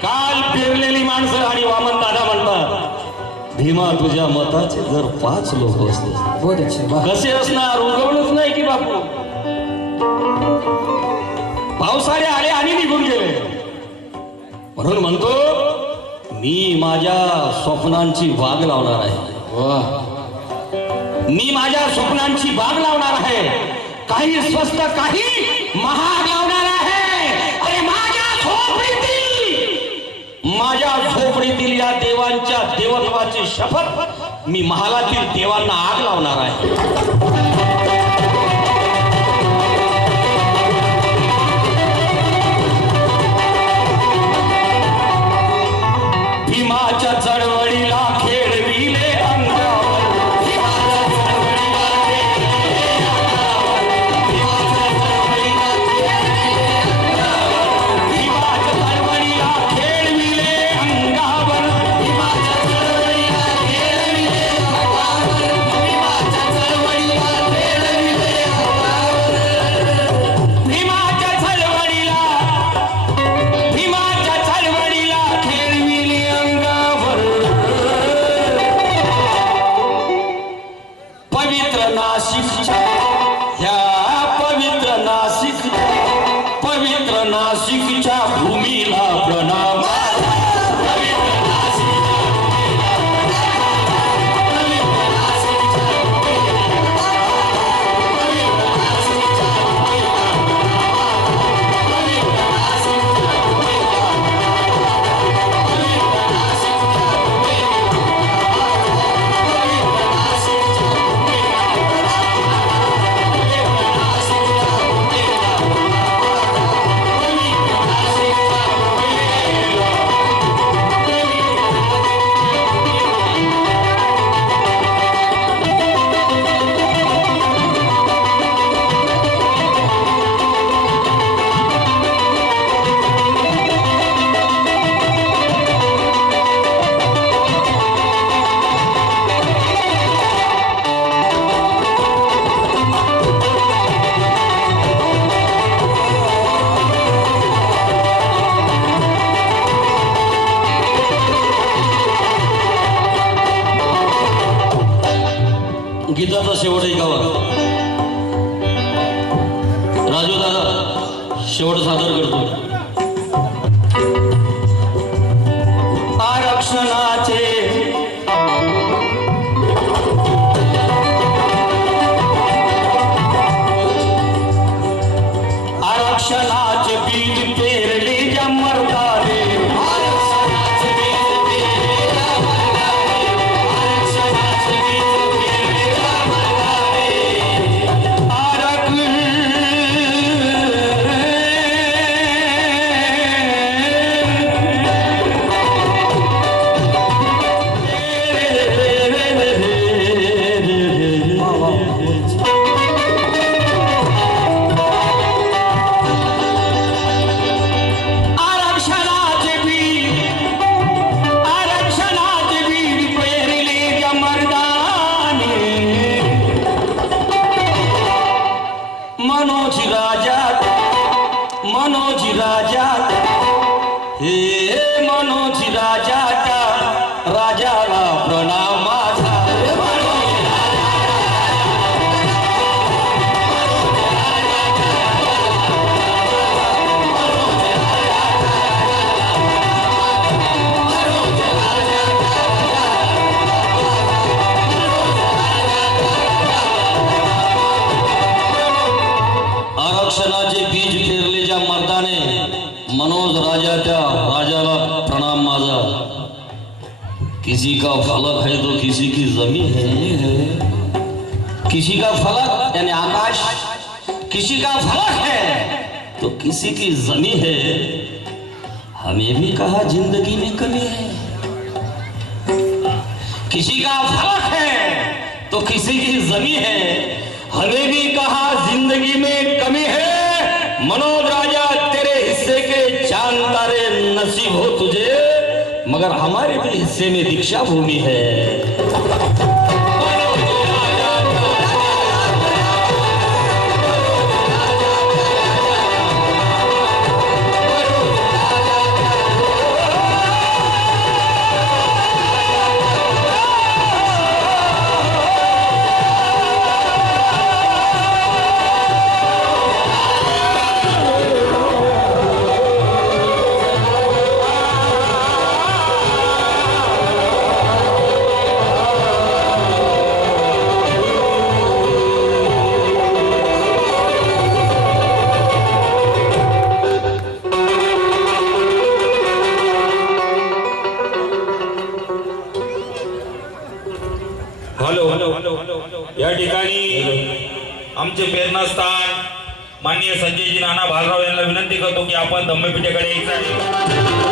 काल पेरलेली माणसं. आणि वामन दादा म्हणतात, भीमा तुझ्या मताचे जर 5 लोक असते कसे असणार? उगवलंच नाही की बापू. पावसाळे आले आणि निघून गेले. म्हणून म्हणतो मी माझ्या स्वप्नांची बाग लावणार आहे. मी माझ्या स्वप्नांची बाग लावणार आहे. काही स्वस्त काही महाग लावणार आहे. अरे माझ्या झोपडीतील या देवांच्या देवत्वाची शपथ, मी महालातील देवांना आग लावणार आहे. भीमाच्या चळवळीला खेळविले अंगावर, भीमाच्या चळवळीला खेळविले अंगावर, भीमाच्या चळवळीला खेळविले अंगावर, भीमाच्या चळवळीला खेळविले अंगावर, भीमाच्या चळवळीला खेळविले अंगावर, भीमाच्या चळवळीला खेळविले अंगावर, भीमाच्या चळवळीला खेळविले अंगावर. पवित्र नाशिकच्या ह्या पवित्र नाशिकच्या भूमीला प्रणाम. गीताचा शेवट ऐकावा. राजू दादा शेवट सादर करतो. आरक्षणाचे बीज पेरले ज्या मर्दाने, आरक्षणाचे बीज पेरले ज्या मर्दाने, आरक्षणाचे बीज पेरले ज्या मर्दाने, मनोजी राजा हे मनोजी राजाच्या राजाला प्रणाम माझा. आरक्षणाचे बीज पेरले ज्या मर्दाने, मनोज राजा त्या राजाला प्रणाम माझा. किसी का फलक है तो किसी की जमीन है, किसी का फलक यानी आकाश, किसी का फलक है तो किसी की जमी है, हमें भी कहा जिंदगी में कमी है। किसी का फलक है तो किसी की जमी है, हमें भी कहा जिंदगी में कमी है। मनोज राजा तेरे हिस्से के चांद तारे नसीब हो तुझे, मगर हमारे भी हिस्से में दीक्षा भूमि है। या ठिकाणी आमचे प्रेरणास्थान माननीय संजयजी नाना भालराव यांना विनंती करतो की आपण धम्मपीठेकडे यायचं आहे।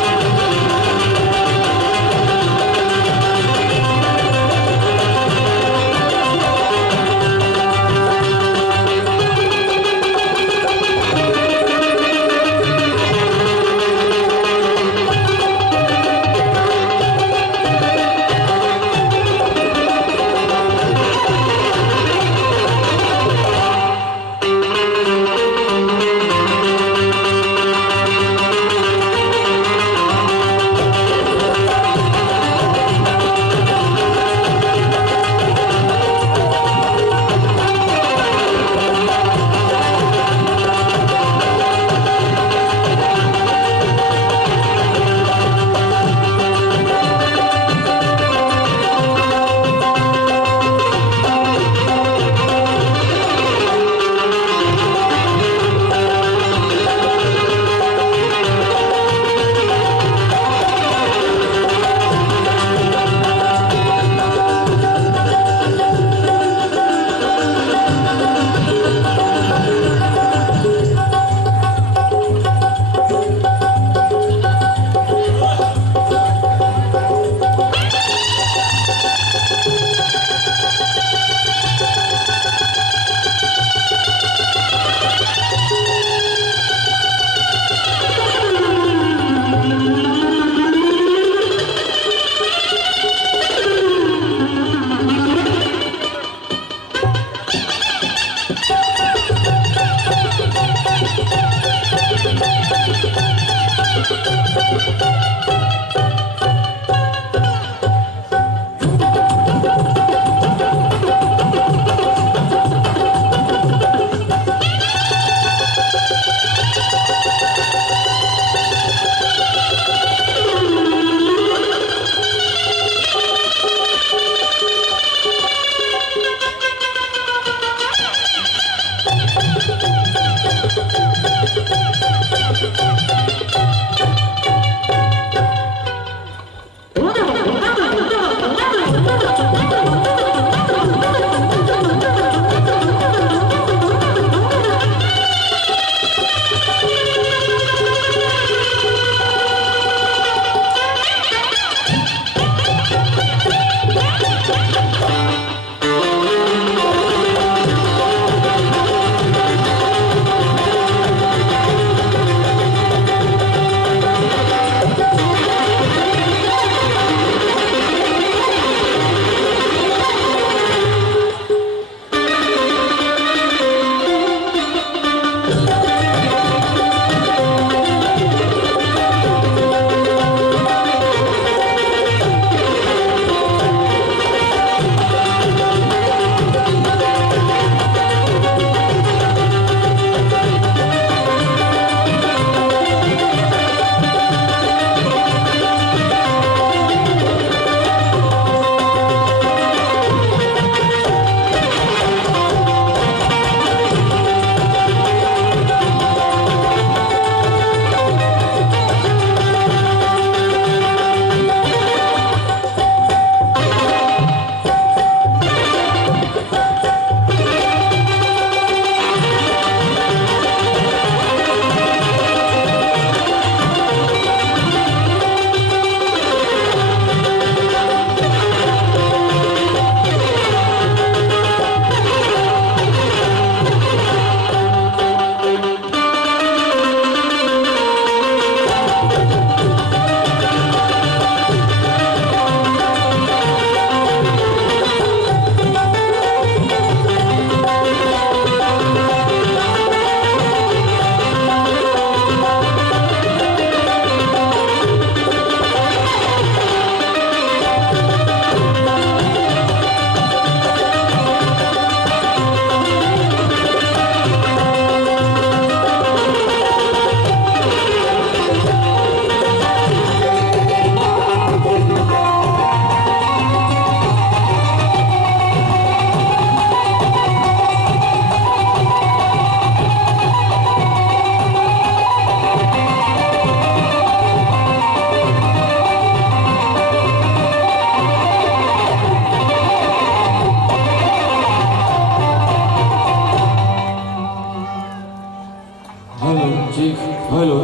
Hello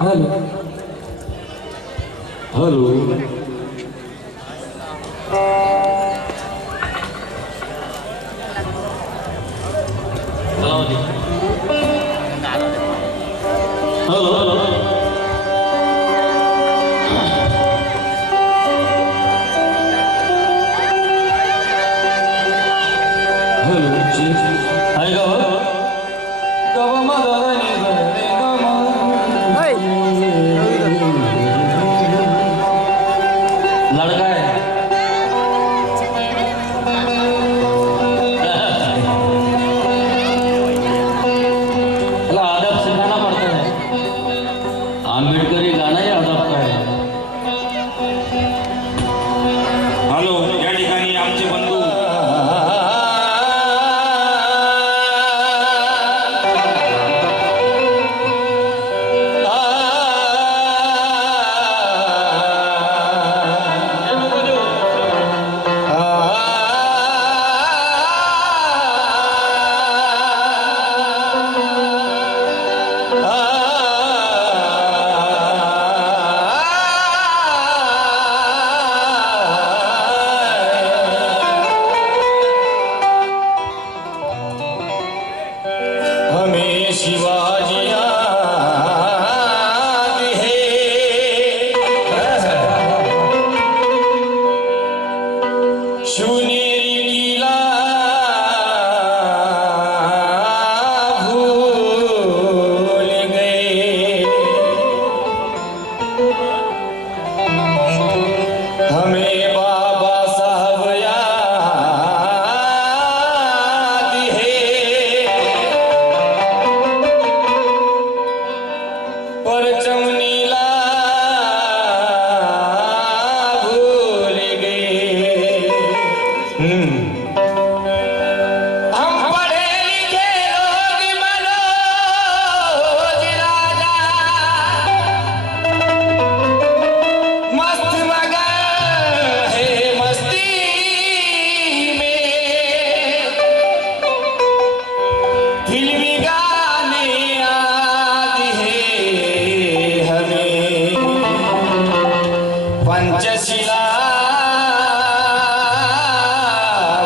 hello hello hello hello आहे का हो? लडका आहे त्याला आदब शिकायला पडतं आंबेडकरी गाणंही आदब काय हॅलो या ठिकाणी आमचे बंधू हमें शिवाजी याद है शिवनेरी किला भूल गए हमें बाबा साहब याद है परचम नीला भूल गए हम पढ़े लिखे लोग मनोज राजा मस्त मगन है मस्ती में फिल्मी गाने याद है हमें पंचशिला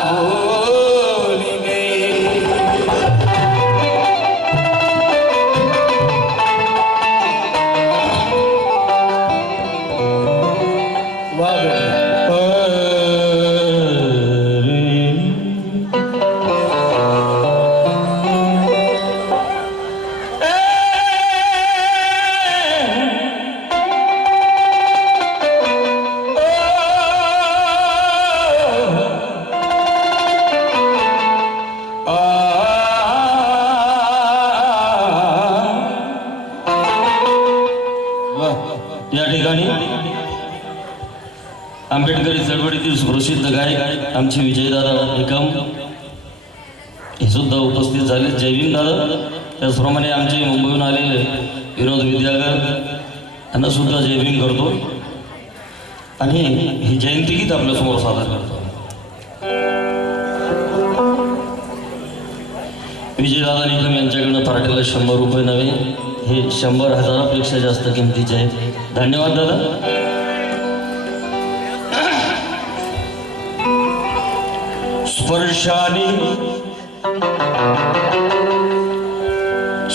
भूल गए वाह या ठिकाणी आंबेडकरी चळवळीतील सुप्रसिद्ध गायक आमचे विजयदादा निकम हे सुद्धा उपस्थित झाले. जय भीम दादा. त्याचप्रमाणे आमचे मुंबईहून आलेले विनोद विद्यागर यांना सुद्धा जय भीम करतो आणि ही जयंती गीत आपल्यासमोर सादर करतो. विजयदादा निकम यांच्याकडनं पार्टीला 100 रुपये नव्हे, हे 100,000पेक्षा जास्त किमतीचे आहेत. धन्यवाद दादा. स्पर्शाने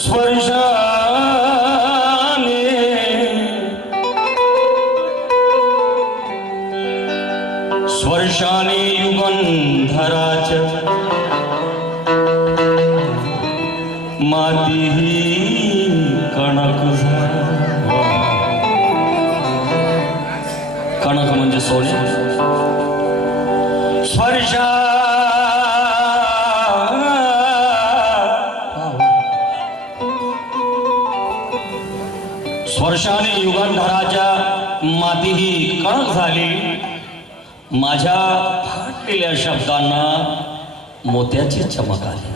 स्पर्शाने स्पर्शाने युगंधराच्या माती ही कणक कणक म्हणजे सोने. स्पर्शा स्पर्शाने युगंधराच्या माती ही कणक झाली. माझ्या फाटलेल्या शब्दांना मोत्याची चमक आली.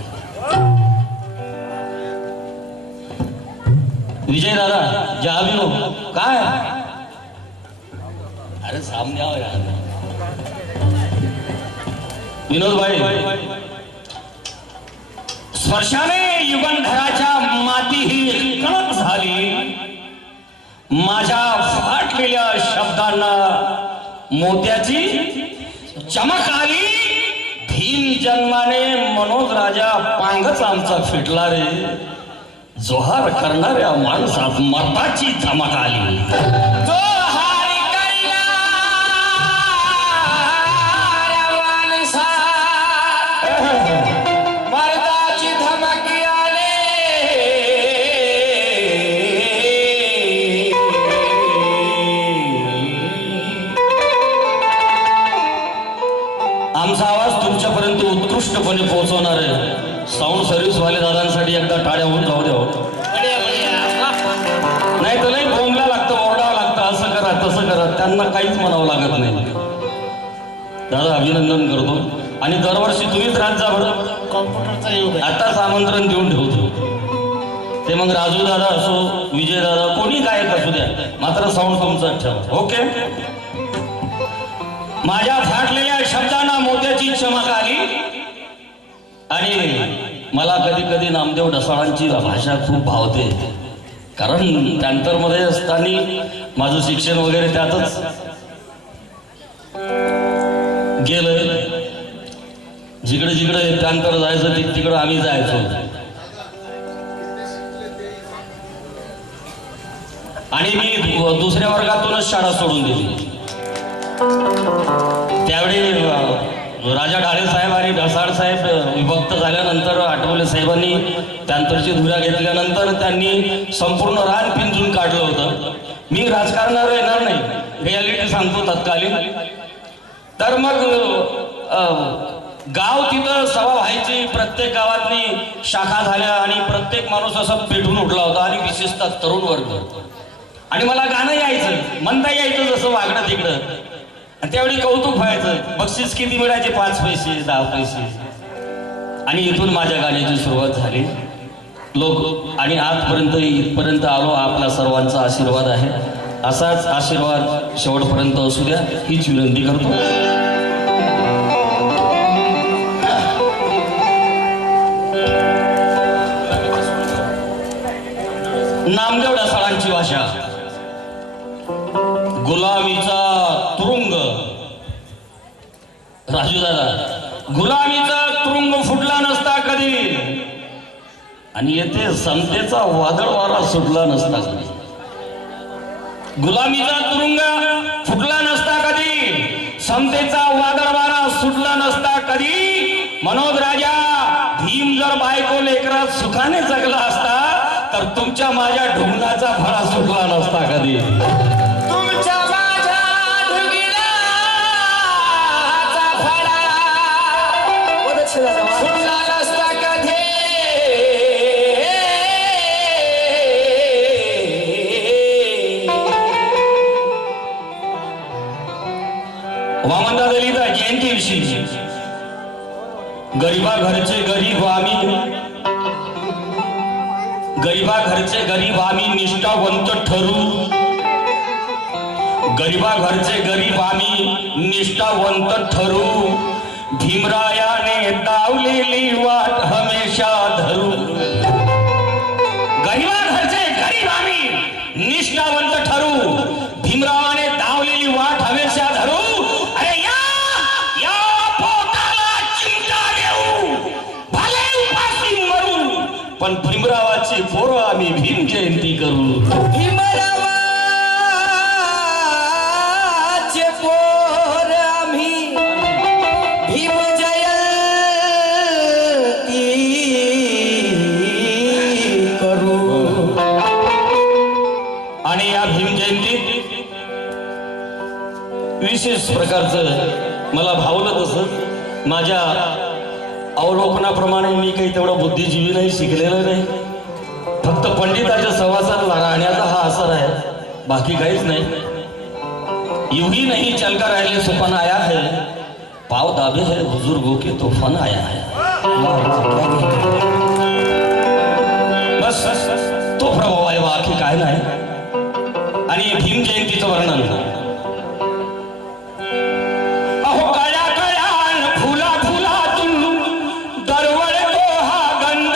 विजय दादा जावियो काय अरे सामने आओ यार. विनोद भाई स्पर्शाने युगंधराच्या माती ही कणक झाली. माझ्या फाटलेल्या शब्दांना मोत्याची चमक आली. भीम जन्माने मनोज राजा पांगच आमचा फिटला रे. जोहार करणाऱ्या माणसात मताची चमक आली. जोहार करणाऱ्या माणसात मर्दाची धमकी आली. आमचा आवाज तुमच्यापर्यंत उत्कृष्टपणे पोहोचवणार आहे. साऊंड सर्व्हिस वाले दादांसाठी एकदा टाळ्या होऊन जाऊ द्या. नाही तर लई बोंबला लागतं, ओरडावं लागतं, असं करा तसं करा. त्यांना काहीच म्हणावं लागत नाही. दादा अभिनंदन करतो. आणि दरवर्षी तुम्हीच राहत जा बरं. कॉम्प्युटरचा युग आहे. आताच आमंत्रण देऊन ठेवतो. ते मग राजू दादा असो, विजय दादा, कोणी गायक असू द्या, मात्र साऊंड तुमचाच ठेवा. ओके. माझ्या फाटलेल्या शब्दांना मोत्याची चमक आली. आणि मला कधी कधी नामदेव ढसाळांची भाषा खूप भावते. कारण त्यांतरमध्ये असताना माझं शिक्षण वगैरे त्यातच गेलंय. जिकडे जिकडे त्यांतर जायचं तिकडं आम्ही जायचो. आणि मी दुसऱ्या वर्गातूनच शाळा सोडून दिली. त्यावेळी राजा ढाळे साहेब आणि ढसाळ साहेब विभक्त झाल्यानंतर आठवले साहेबांनी त्यांतरची धुरा घेतल्यानंतर त्यांनी संपूर्ण रान पिंजून काढलं होतं. मी राजकारणावर येणार नाही, रियालिटी सांगतो तत्कालीन. तर मग गाव तिथं सभा व्हायची, प्रत्येक गावातनी शाखा झाल्या आणि प्रत्येक माणूस असं पेटून उठला होता. आणि विशेषतः तरुण वर्ग. आणि मला गाणं यायचं, म्हणता यायचं जसं वागणं तिकडं. त्यावेळी कौतुक व्हायचं. बक्षीस किती मिळायचे? 5 पैसे 10 पैसे. आणि इथून माझ्या गाण्याची सुरुवात झाली. लोक आणि आजपर्यंत इथपर्यंत आलो. आपला सर्वांचा आशीर्वाद आहे. असाच आशीर्वाद शेवटपर्यंत असू द्या हीच विनंती करतो. नामदेव ढसाळांची भाषा. गुलामीचा तुरुंग. राजू दादा, गुलामीचा तुरुंग फुटला नसता कधी. आणि येथे समतेचा वादळ वारा सुटला नसता कधी. गुलामीचा तुरुंग फुटला नसता कधी. समतेचा वादळ वारा सुटला नसता कधी. मनोज राजा, भीम जर बायको लेकरात सुखाने जगला असता तर तुमच्या माझ्या ढुंगाचा फळा सुटला नसता कधी. तुमच्या माझ्या ढुगिलाचा फळा फुटला नसता कधी. वामनदादा लिहितात जयंतीविषयी. गरीबा घरचे गरीब आम्ही, गरीबा घरचे गरीब आम्ही निष्ठावंत ठरू. गरीबा घरचे गरीब आम्ही निष्ठावंत ठरू. भीमरायाने दावलेली वाट हमेशा धरू. गरीबा घरचे गरीब आम्ही निष्ठावंत ठरू. भीमरावाने दावलेली वाट हमेशा धरू. अरे या पोटाला चिमटा देऊ, भले उपाशी मरू, पण भीमरावाची पोरं आम्ही भीम जयंती करू. भीमरावाचे पोर आम्ही भीम जयंती करू. आणि या भीम जयंतीत विशेष प्रकारचं मला भावलं. तसं माझ्या अवलोकनाप्रमाणे मी काही तेवढं बुद्धिजीवी नाही, शिकलेलं नाही. फक्त पंडिताच्या सहवासात राहण्याचा हा असर आहे, बाकी काहीच नाही. यूं ही नहीं चलकर रहले सुपन आया है, पाव दाबे है बुजुर्गों के तूफान आया है. बस तो प्रभाव आहे, बाकी काय नाही. आणि भीम जयंतीचं वर्णन. अहो काळ्या काळ्या फुला फुलातून दरवळतो हा गंध.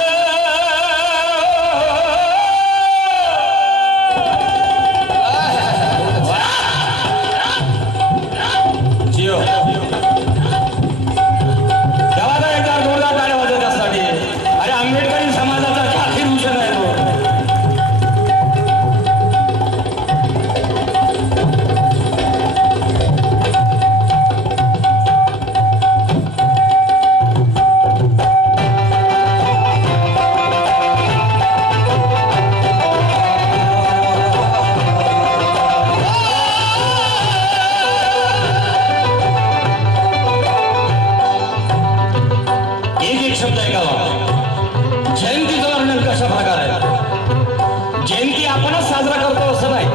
ऐकावा. जयंतीचं वर्णन कशा प्रकारे आहे. जयंती आपणच साजरा करतो असं नाही,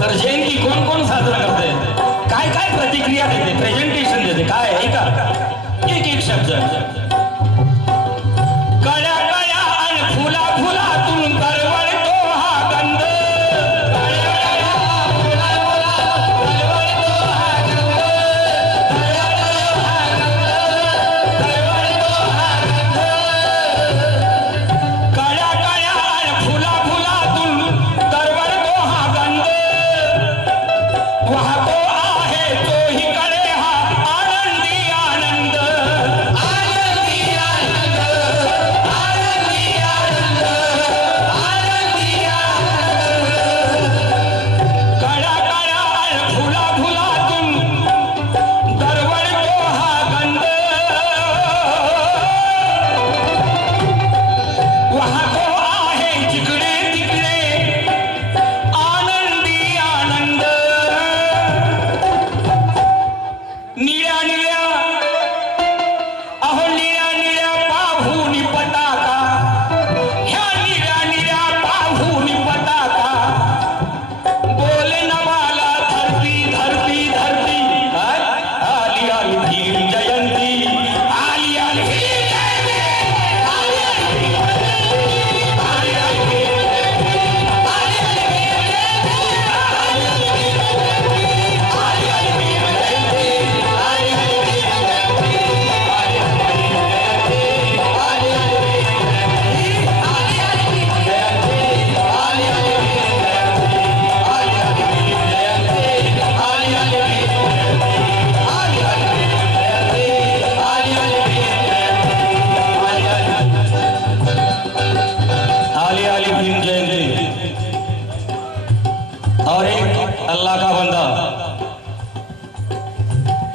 तर जयंती कोण कोण साजरा करते, काय काय प्रतिक्रिया देते, प्रेझेंटेशन देते, काय आहे का. एक एक शब्द. कळ्या कळ्या आणि फुला फुलातून तरवळतो हा गंध.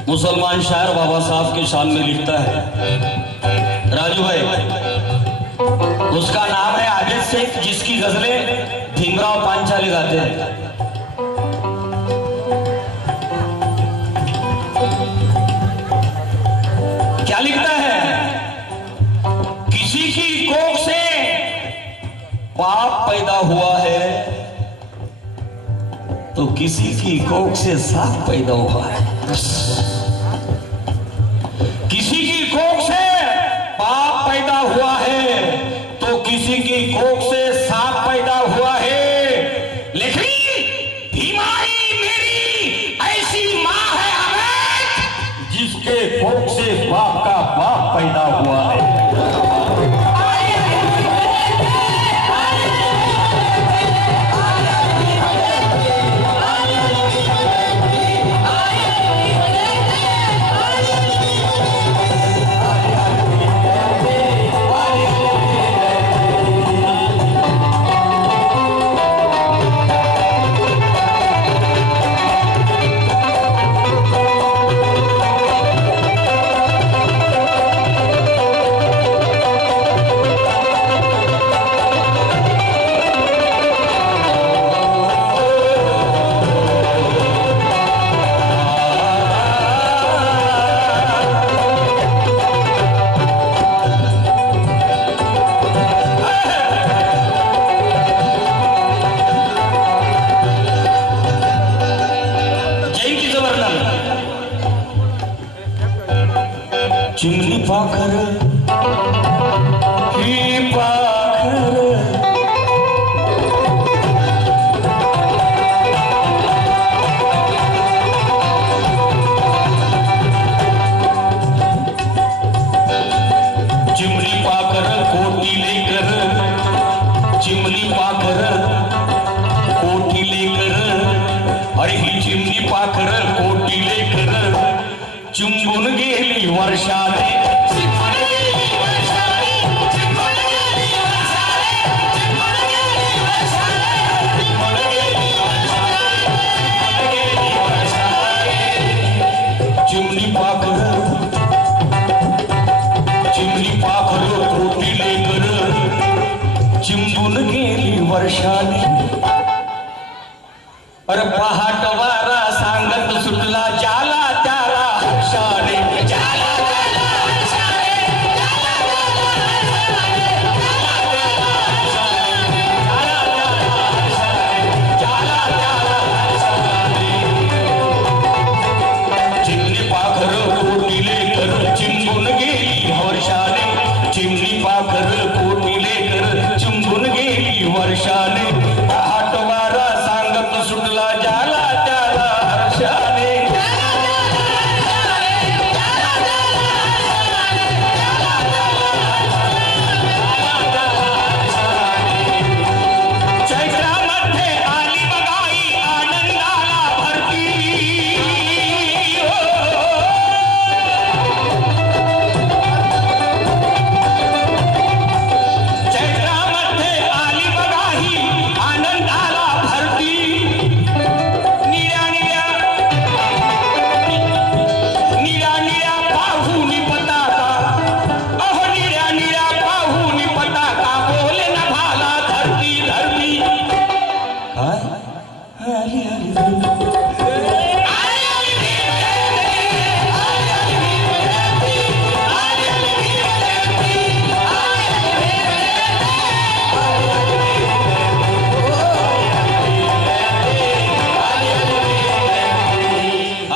मुसलमान शायर बाबा साहब के शान में लिखता है राजू भाई, उसका नाम है आबिद शेख, जिसकी गजलें भीमराव पांचाली गाते हैं. क्या लिखता है, किसी की कोख से पाप पैदा हुआ है तो किसी की कोख से सांप पैदा हुआ है. किसी की कोख से पाप पैदा हुआ है तो किसी की कोख से सांप पैदा हुआ है. लेकिन भीमाई मेरी ऐसी माँ है हमें, जिसके कोख से बाप का बाप पैदा हुआ है. चिमणी पाखर ही पाखर चिमणी पाखर कोटी लेकर, चिमणी पाखर कोटी लेकर, अरे ही चिमणी पाखर कोटी लेकर चुंबून गेली वर्षाने. चिमणी पाखर कोटी लेकर चिंबून गेली वर्षाने. अरे पहाट वारा सांगत सुटला ज्याला त्याला हर्षाने. ज्याला त्याला हर्षाने, ज्याला चिमणी पाखर कोटी लेकर चिंबून गेली वर्षाने आठ वारा सांगत सुटला ज्याला त्याला हर्षाने चैत्रामध्ये आली बघाई आनंदाला भरती चैत्रामध्ये आली बघाई आनंदाला भरती निळ्या निळ्या पाहून पताका अहो निळ्या निळ्या पाहून पताका बोले ना भाला धरती धरती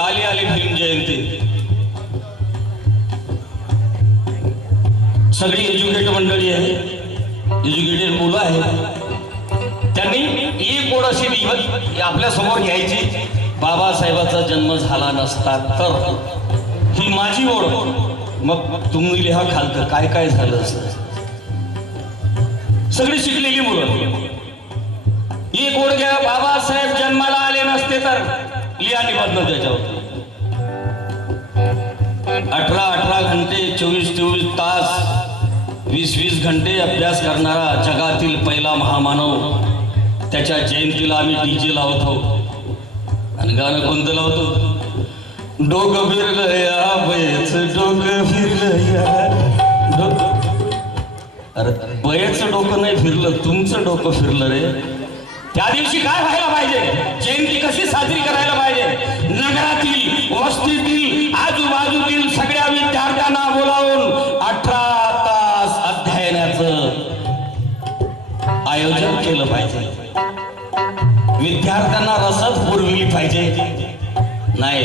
आली आली भीम जयंती सगळी एज्युकेटेड मंडळी आहे एज्युकेटेड मुलं आहेत त्यांनी एक ओळ अशी आपल्या समोर घ्यायची बाबासाहेबाचा जन्म झाला नसता तर ही माझी ओळ मग तुम्ही लिहा खालतं काय काय झालं असतं सगळी शिकलेली मुलं एक ओळ घ्या बाबासाहेब जन्माला आले नसते तर लिहा निबंध त्याच्यावर 18 घंटे 24 तास 20 घंटे अभ्यास करणारा जगातील पहिला महामानव त्याच्या जयंतीला आम्ही डीजे लावतो आणि गाणं कोणतं लावतो डोकं फिरलं या बयच डोकं फिरलं या अरे बयचं डोकं नाही फिरलं तुमचं डोकं फिरलं रे त्या दिवशी काय व्हायला पाहिजे जयंती कशी साजरी करायला पाहिजे नगरातील वस्तीतील आजूबाजूतील सगळ्या विद्यार्थ्यांना बोलावून 18 तास अध्ययनाचं आयोजन केलं पाहिजे विद्यार्थ्यांना रसद पुरवली पाहिजे नाही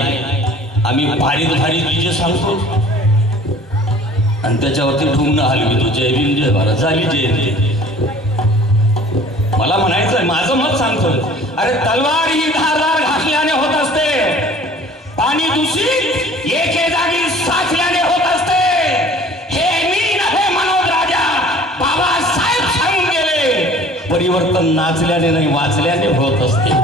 आम्ही भारी डीजे सांगतो आणि त्याच्यावरती ढुंगणं हलवितो जय भीम जय भारत झाली जयंती मला म्हणायचंय माझं मत सांगतोय अरे तलवार ही धारदार घासल्याने होत असते पाणी दूषित एके जागी साचल्याने होत असते हे मी नव्हे मनोज राजा बाबासाहेब सांगून गेले परिवर्तन नाचल्याने नाही वाचल्याने होत असते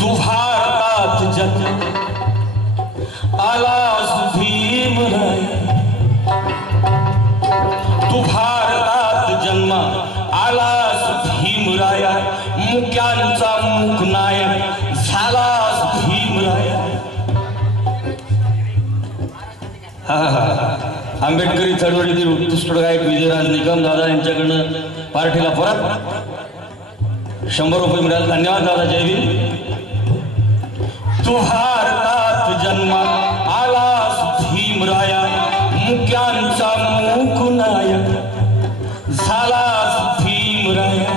तू भारतात जन्म आलास भीमराय तू भारतात जन्म आलास भीमराया मुक्यांचा मुकनायक झालास भीमराया आंबेडकरी चळवळीतील उत्कृष्ट गायक विजयराज निकम दादा यांच्याकडनं पार्टीला परत 100 रुपये मिळाले धन्यवाद दादा जय भीम तू भारतात जन्मात आलास भीमराया मुक्यांचा मुकुनायक झालास भीमराया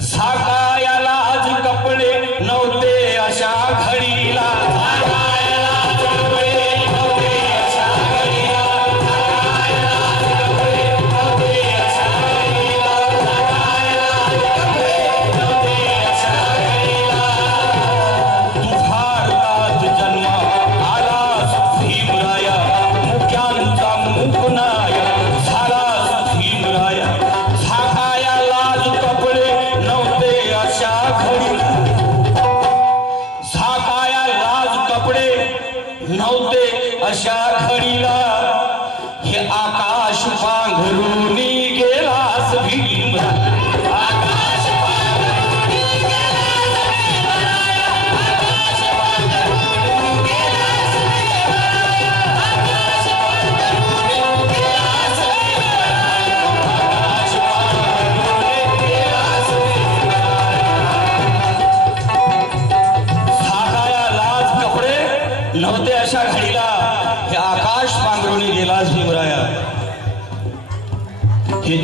झाकायाला आज कपडे नव्हते अशा घडीला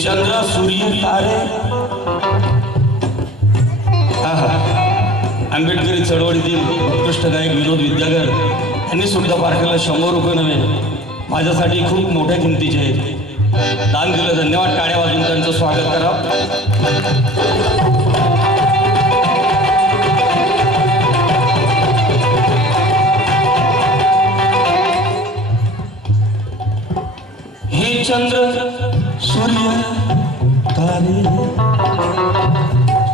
चंद्र सूर्य तारे आंबेडकरी चळवळीतील उत्कृष्ट गायक विनोद विद्यागर यांनी सुद्धा पार्टीला 100 रुपये नव्हे माझ्यासाठी खूप मोठ्या किमतीचे आहेत दान दिलं. धन्यवाद. टाळ्या वाजवून त्यांचं स्वागत करा. हे चंद्र सूर्य तारे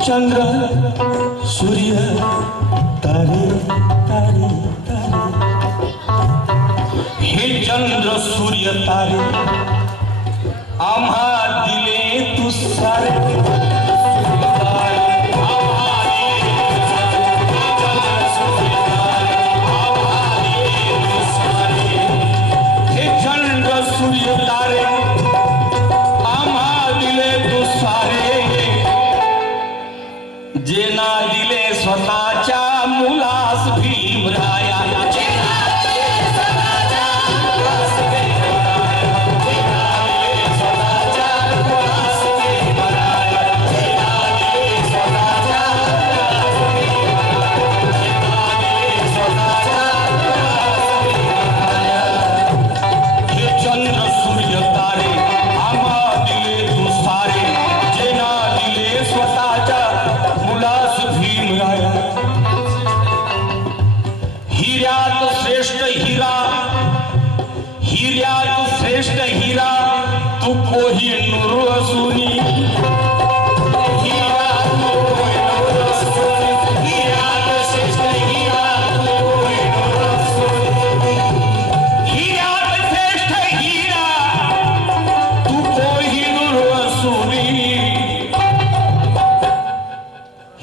चंद्र सूर्य तारे तारे तारे हे चंद्र सूर्य तारे आम्हा दिले तू सारे सूर्य तारे आम्हा दिले तू सारे जे ना दिले स्वतःच्या मुलास भीमराया श्रेष्ठ हीरा तू कोहिनूर असूनी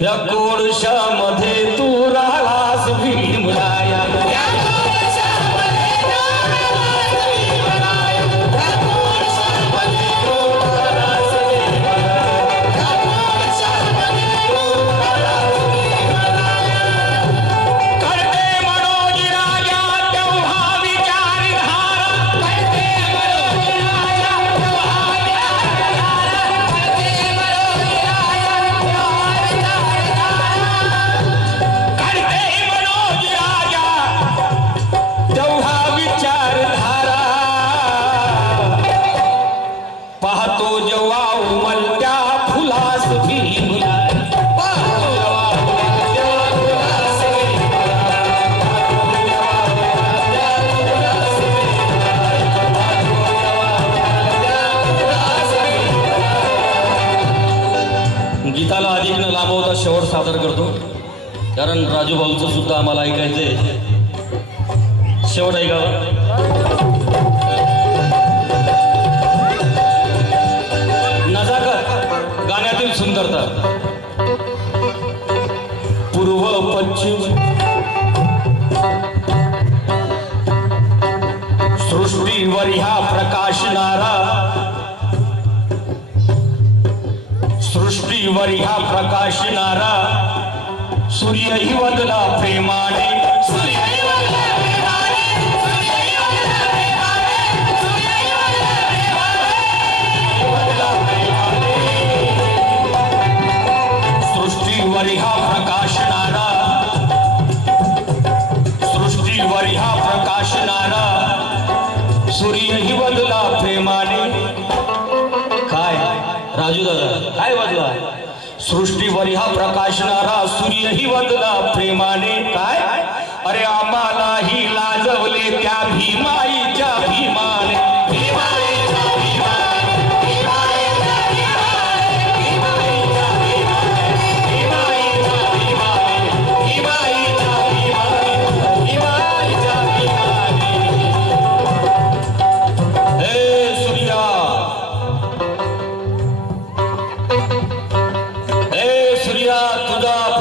या कोळशामध्ये तू राहिलास भीमराया गीताला अधिक न लांबवता शेवट सादर करतो कारण राजू भाऊचं सुद्धा आम्हाला ऐकायचंय. शेवट ऐकावं. नजाकत गाण्यातील सुंदरता पूर्व पश्चिम सृष्टीवर ह्या प्रकाशणारा सृष्टीवर ह्या प्रकाशणारा सूर्यही वदला प्रेमाने सृष्टीवर ह्या प्रकाशणारा सृष्टीवर ह्या प्रकाशणारा सूर्यही वदला प्रेमाने. काय राजू दादा काय वाजला. सृष्टीवर ह्या प्रकाशणारा सूर्यही वदला प्रेमाने. काय अरे आम्हालाही लाजवले त्या भीमाईच्या भीमाने.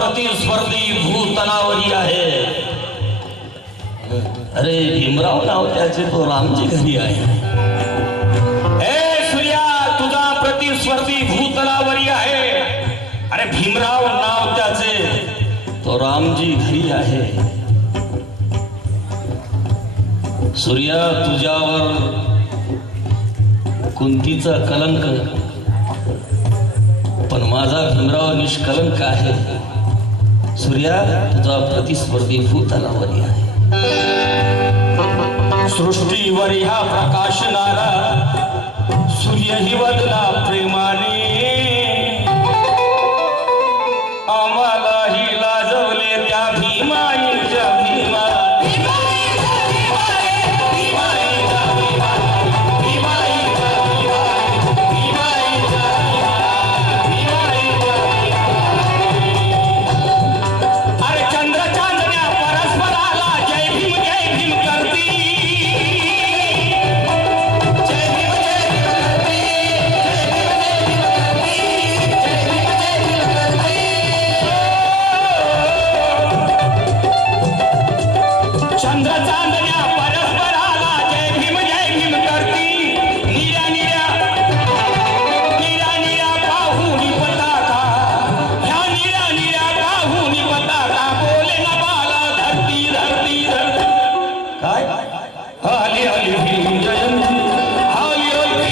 प्रतिस्पर्धी भूतनावरी आहे. अरे भीमराव नाव त्याचे तो रामजी घरी आहे. ए सूर्या तुझा प्रतिस्पर्धी भूतनावरी आहे. अरे भीमराव नाव त्याचे तो रामजी घरी आहे. सूर्या तुझ्यावर कुंतीचा कलंक पण माझा भीमराव निष्कलंक आहे. सूर्या तुझा प्रतिस्पर्धी भूतलावरी आहे. सृष्टीवर ह्या प्रकाशनारा सूर्यही बदला प्रेमाने, आम्हालाही लाजवले त्या भीमाईच्या भीमा. अरे चंद्र चांदण्या परस्पराला जय भीम करती. चंद्र चांदण्या परस्पराला जय भीम करती. निऱ्या निऱ्या पाहुनी पताका, ह्या निऱ्या निऱ्या पाहुनी पताका, बोले न बाला धरती धरती धरती. काय आली आली भीम जयंती, आली आली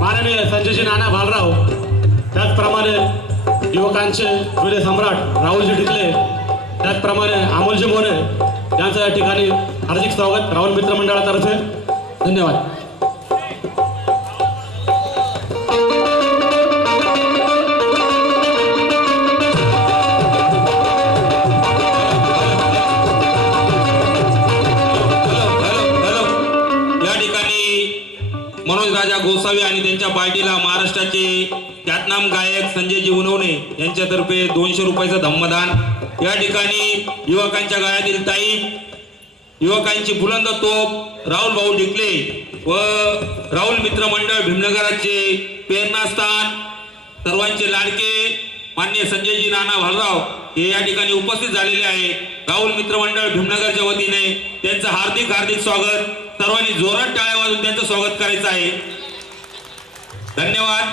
माननीय संजयजी नाना भालराव, त्याचप्रमाणे युवकांचे विले सम्राट राहुलजी ढिकले, त्याचप्रमाणे अमोलजी मोरे यांचं या ठिकाणी हार्दिक स्वागत राहुल मित्र मंडळातर्फे. धन्यवाद. मनोज राजा गोसावी आणि त्यांच्या पार्टीला महाराष्ट्राचे ख्यातनाम गायक संजयजी उनवणे यांच्यातर्फे 200 रुपयाचं धम्मदान. या ठिकाणी युवकांच्या गळ्यातील ताई, युवकांची बुलंद तोप राहुल भाऊ ढिकले व राहुल मित्र मंडळ भीमनगराचे प्रेरणास्थान, सर्वांचे लाडके माननीय संजयजी नाना भालराव हे या ठिकाणी उपस्थित झालेले आहे. राहुल मित्र मंडळ भीमनगरच्या वतीने त्यांचं हार्दिक हार्दिक स्वागत. सर्वांनी जोरात टाळ्या वाजवून त्यांचं स्वागत करायचं आहे. धन्यवाद.